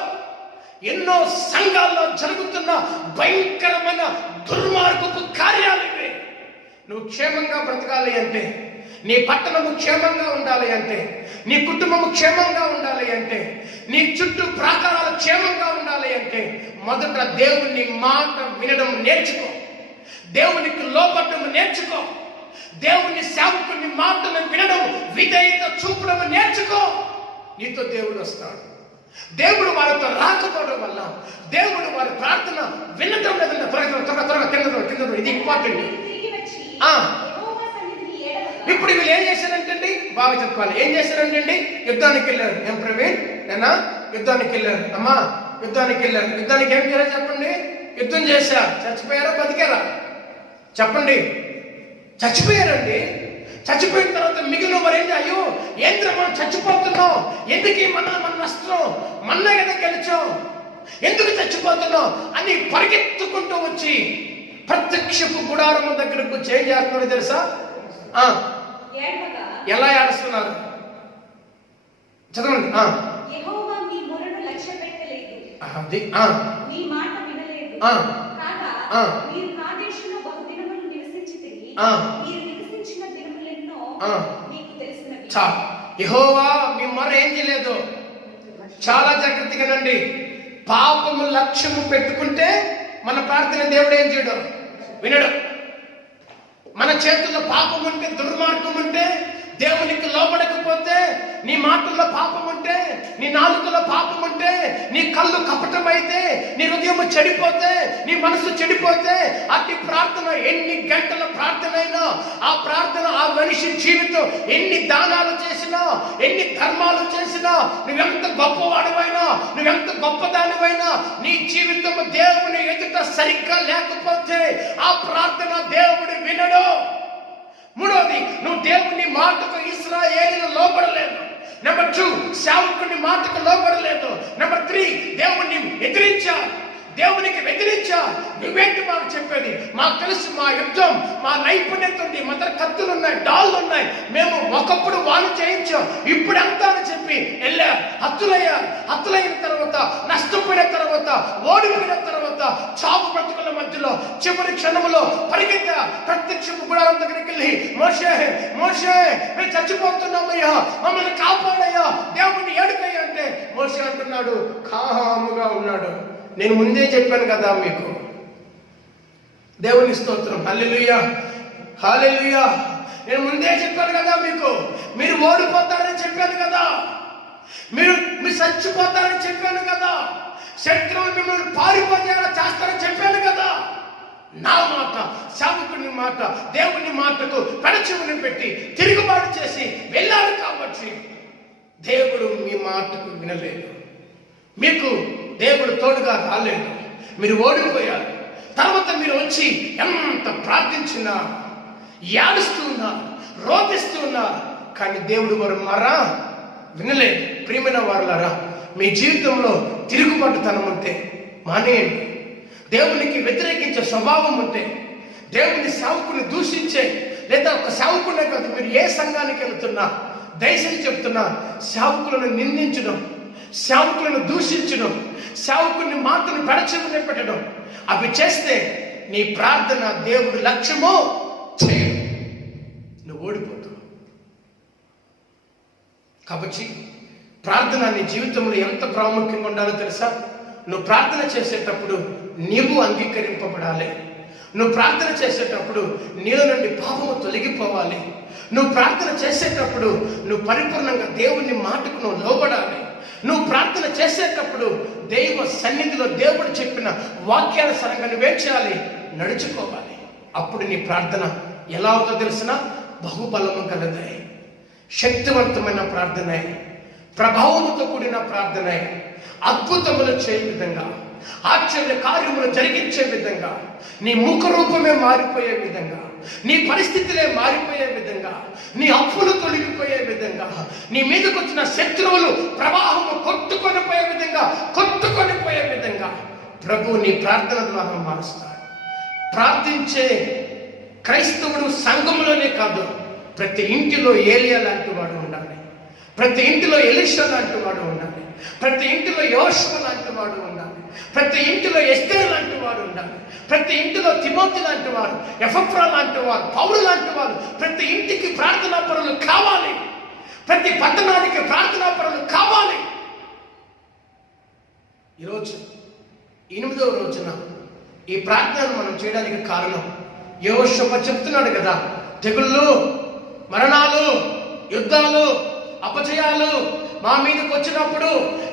ఎన్నో సంఘాల్లో జరుగుతున్న భయంకరమైన దుర్మార్గపు కార్యాలు ఇవి. నువ్వు క్షేమంగా బ్రతకాలి అంటే, నీ పట్టణము క్షేమంగా ఉండాలి అంటే, నీ కుటుంబము క్షేమంగా ఉండాలి అంటే, నీ చుట్టూ ప్రాకారాలు క్షేమంగా ఉండాలి అంటే, మొదట దేవుని మాట వినడం నేర్చుకో, దేవునికి లోబడడం నేర్చుకో, దేవుని సేవకుని మాటను వినడం, విధేయత చూపడం నేర్చుకో. నీతో దేవుడు వస్తాడు. దేవుడు వారితో రాకపోవడం వల్ల దేవుడు వారి ప్రార్థన వినడం లేదన్న. త్వరగా కింద ఇది ఇంపార్టెంట్. ఇప్పుడు వీళ్ళు ఏం చేశారంటండి? బాగా చెప్పాలి. ఏం చేశారంటండి? యుద్ధానికి వెళ్ళారు. ఏం ప్రవీణ్ నేనా? యుద్ధానికి వెళ్ళారు. అమ్మా యుద్ధానికి వెళ్ళారు. యుద్ధానికి ఏం చేయాలి చెప్పండి? యుద్ధం చేశారు. చచ్చిపోయారా బతికారా? చెప్పండి. చచ్చిపోయారండి. చచ్చిపోయిన తర్వాత మిగిలిన వారు ఏంటి? అయ్యో ఏంద్ర మనం చచ్చిపోతున్నాం, ఎందుకు మన నష్టం, మన్నే కదా గెలిచాం, ఎందుకు చచ్చిపోతున్నాం అని పరిగెత్తుకుంటూ వచ్చి ప్రత్యక్షపు గుడారము దగ్గరకు వచ్చి ఏం చేస్తున్నారో తెలుసా? ఎలా ఏడుస్తున్నారు? చదవండి. నీకు తెలిసినవి. చాలు. యెహోవా మీ మొర ఏం చేయలేదు. చాలా జాగ్రత్తగానండి. పాపము లక్ష్యము పెట్టుకుంటే మన ప్రార్థన దేవుడు ఏం చేయడు, వినడు. మన చేతుల్లో పాపం ఉంటే, దుర్మార్గం ఉంటే, దేవునికి లోబడకపోతే, నీ మాటల్లో పాపం ఉంటే, నీ నాలుకలో పాపం ఉంటే, నీ కళ్ళు కపటమైతే, నీ హృదయం చెడిపోతే, నీ మనసు చెడిపోతే, అట్టి ప్రార్థన ఎన్ని గంటల ప్రార్థన అయినా, ఆ ప్రార్థన ఆ మనిషి జీవితం ఎన్ని దానాలు చేసినా, ఎన్ని ధర్మాలు చేసినా, నువ్వెంత గొప్పవాడివైనా, నువ్వెంత గొప్పదానివైనా, నీ జీవితం దేవుని ఎదుట సరిగ్గా లేకపోతే ఆ ప్రార్థన దేవుడు వినడు. మూడోది, నువ్వు దేవుని మాటకు ఇశ్రాయేలీయులు లోబడలేదు. నెంబర్ 2, సేవకుని మాటకు లోబడలేదు. నెంబర్ 3, దేవుణ్ణి ఎదిరించారు. దేవునికి వ్యతిరేకించా. నువ్వేంటి మాకు చెప్పేది? మాకు తెలుసు, మా యుద్ధం, మా నైపుణ్యత ఉంది, మా దగ్గర కత్తులు ఉన్నాయి, డాళ్ళు ఉన్నాయి, మేము ఒకప్పుడు వాళ్ళు చేయించాం, ఇప్పుడు అంతా అని చెప్పి వెళ్ళారు. హత్తులైన తర్వాత, నష్టపోయిన తర్వాత, ఓడిపోయిన తర్వాత, చావు బ్రతుకుల మధ్యలో చివరి క్షణంలో పరిగెత్తా ప్రత్యక్షపు గుడారం దగ్గరికి వెళ్ళి, మోషే మోషే మేము చచ్చిపోతున్నామయ్యా, మమ్మల్ని కాపాడయ్యా, దేవుణ్ణి ఏడుకయ్యా అంటే మోషే అంటున్నాడు, కాముగా ఉన్నాడు. నేను ముందే చెప్పాను కదా మీకు. దేవుని స్తోత్రం. హల్లెలూయా, హల్లెలూయా. నేను ముందే చెప్పాను కదా మీకు. మీరు ఓడిపోతారని చెప్పాను కదా, మీరు చచ్చిపోతారని చెప్పాను కదా, శత్రువులు మిమ్మల్ని పారిపోయేలా చేస్తారని చెప్పాను కదా. నా మాట, సేవకుని మాట, దేవుని మాటకు పెడచెవిని పెట్టి తిరుగుబాటు చేసి వెళ్ళారు కాబట్టి దేవుడు మీ మాటకు వినలేదు. మీకు దేవుడు తోడుగా రాలేదు. మీరు ఓడిపోయారు. తర్వాత మీరు వచ్చి ఎంత ప్రార్థించినా, ఏడుస్తున్నా, రోధిస్తున్నా, కానీ దేవుడు వారు మరా వినలేదు. ప్రియమైన వారులారా, మీ జీవితంలో తిరుగుబాటుతనం ఉంటే మానేయండి. దేవునికి వ్యతిరేకించే స్వభావం ఉంటే, దేవుని సేవకుని దూషించే, లేదా ఒక సేవకునే కాదు, మీరు ఏ సంఘానికి వెళ్తున్నా దయచేసి చెప్తున్నా, సేవకులను నిందించడం, సేవకులను దూషించడం, సేవకుని మాటను పెడచెవిన పెట్టడం, అవి చేస్తే నీ ప్రార్థన దేవుడు లక్ష్యమో చేయడు, నువ్వు ఓడిపోతావు. కాబట్టి ప్రార్థన నీ జీవితంలో ఎంత ప్రాముఖ్యంగా ఉండాలో తెలుసా? నువ్వు ప్రార్థన చేసేటప్పుడు నీవు అంగీకరింపబడాలి. నువ్వు ప్రార్థన చేసేటప్పుడు నీలో నుండి పాపము తొలగిపోవాలి. నువ్వు ప్రార్థన చేసేటప్పుడు నువ్వు పరిపూర్ణంగా దేవుని మాటకు నువ్వు లోబడాలి. నువ్వు ప్రార్థన చేసేటప్పుడు దైవ సన్నిధిలో దేవుడు చెప్పిన వాక్యానుసారంగా నువ్వేం చేయాలి? నడుచుకోవాలి. అప్పుడు నీ ప్రార్థన ఎలా అవుతుందో తెలిసిన? బహుబలము కలదే, శక్తివంతమైన ప్రార్థన, ప్రభావముతో కూడిన ప్రార్థన, అద్భుతములు చేయే విధంగా, ఆశ్చర్య కార్యములు జరిగించే విధంగా, నీ ముఖ రూపమే మారిపోయే విధంగా, నీ పరిస్థితులే మారిపోయే విధంగా, నీ అప్పులు తొలగిపోయే విధంగా, నీ మీదకి వచ్చిన శత్రువులు ప్రవాహము కొట్టుకొని పోయే విధంగా ప్రభు నీ ప్రార్థన ద్వారా మారుస్తాడు. ప్రార్థించే క్రైస్తవుడు సంఘములోనే కాదు, ప్రతి ఇంటిలో ఏలియా లాంటి వాడు ఉండాలి, ప్రతి ఇంటిలో ఎలీషా లాంటి వాడు ఉండాలి, ప్రతి ఇంటిలో యోషువ లాంటి వాడు ఉండాలి, ప్రతి ఇంటిలో ఎస్తేరు లాంటి వాడు ఉండాలి, ప్రతి ఇంటిలో తిమోతి లాంటి వారు, ఎఫెఫ్రా లాంటి వారు, పౌలు లాంటి వారు, ప్రతి ఇంటికి ప్రార్థనా పరులు కావాలి, ప్రతి పట్టణానికి ప్రార్థనా పరులు కావాలి. ఈరోజు 8వ రోజున ఈ ప్రార్థనను మనం చేయడానికి కారణం, యెహోషువ చెప్తున్నాడు కదా, తెగుళ్ళు, మరణాలు, యుద్ధాలు, అపజయాలు మా మీదకి వచ్చినప్పుడు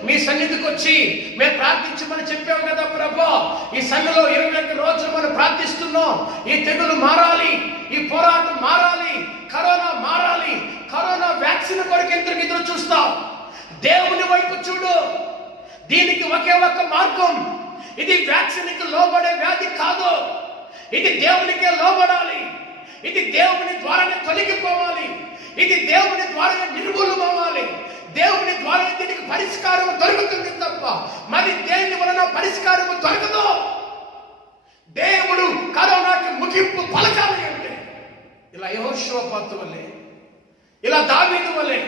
మీ సన్నిధికి వచ్చి మేము ప్రార్థించమని చెప్పాము కదా ప్రభు. ఈ సన్నిధిలో 21 రోజులు మనం ప్రార్థిస్తున్నాం. ఈ తెగులు మారాలి, ఈ పోరాటం మారాలి, కరోనా మారాలి. కరోనా వ్యాక్సిన్ కొరకు ఎదురు చూస్తాం. దేవుని వైపు చూడు. దీనికి ఒకే ఒక మార్గం. ఇది వ్యాక్సిన్కి లోబడే వ్యాధి కాదు. ఇది దేవునికే లోబడాలి. ఇది దేవుని ద్వారానే తొలగిపోవాలి. ఇది దేవుని ద్వారా నిర్మూలమవ్వాలి. దేవుని ద్వారా దీనికి పరిష్కారం దొరుకుతుంది తప్ప మరి దేని వలన పరిష్కారం దొరకదు. దేవుడు కరోనాకి ముగింపు పలకాలి అంటే ఇలా యెహోషువ వలె, ఇలా దావీదు వలె,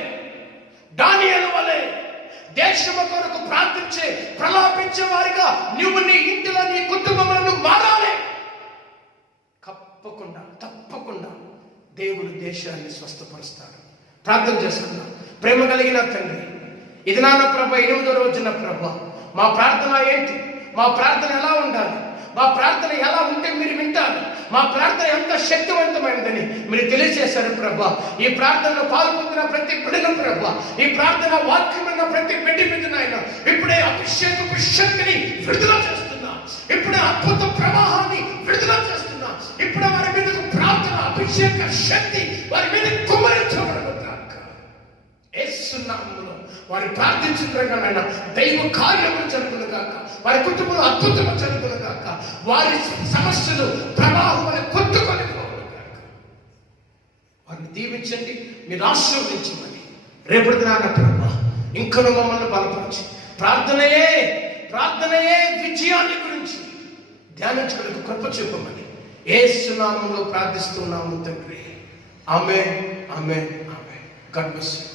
దానియేలు వలె దేశము కొరకు ప్రార్థించే, ప్రలాపించే వారిగా నువ్వు నీ ఇంటిలో, నీ కుటుంబంలో మారాలి. తప్పకుండా దేవుడు దేశాన్ని స్వస్థపరుస్తాడు. ప్రార్థన చేసుకుందాం. ప్రేమ కలిగిన తండ్రి, ఇది నాన్న ప్రభ 8వ రోజున ప్రభ మా ప్రార్థన ఏంటి, మా ప్రార్థన ఎలా ఉండాలి, మా ప్రార్థన ఎలా ఉంటే మీరు వింటారు, మా ప్రార్థన ఎంత శక్తివంతమైనదని మీరు తెలియజేశారు ప్రభా. ఈ ప్రార్థనలో పాల్గొంటున్న ప్రతి బిడ్డను ప్రభా, ఈ ప్రార్థన వాక్యమైన ప్రతి బిడ్డ మీద నాయన ఇప్పుడే అభిషేకపు శక్తిని విడుదల చేస్తున్నా, ఇప్పుడే అద్భుత ప్రవాహాన్ని విడుదల చేస్తున్నా, ఇప్పుడే వారి మీద ప్రార్థన అభిషేక శక్తి వారి మీద కుమ్మరించబడదు కాక. యేసు నామములో వారి ప్రార్థించిన దైవ కార్యములు జరుగును కాక, వారి కుటుంబంలో అద్భుతము జరుగును కాక, వారి సమస్యలు ప్రవాహం అని కొట్టుకొని పోవును కాక. వారిని దీవించండి, మీరు ఆశీర్వదించమని రేపటి నాన్న ప్రభా ఇంకను మమ్మల్ని బలపరిచి ప్రార్థనయే విజయాన్ని గురించి ధ్యానించడానికి కృప చూపమని యేసు నామములో ప్రార్థిస్తున్నాము తండ్రి. Amen, amen, amen. God bless you.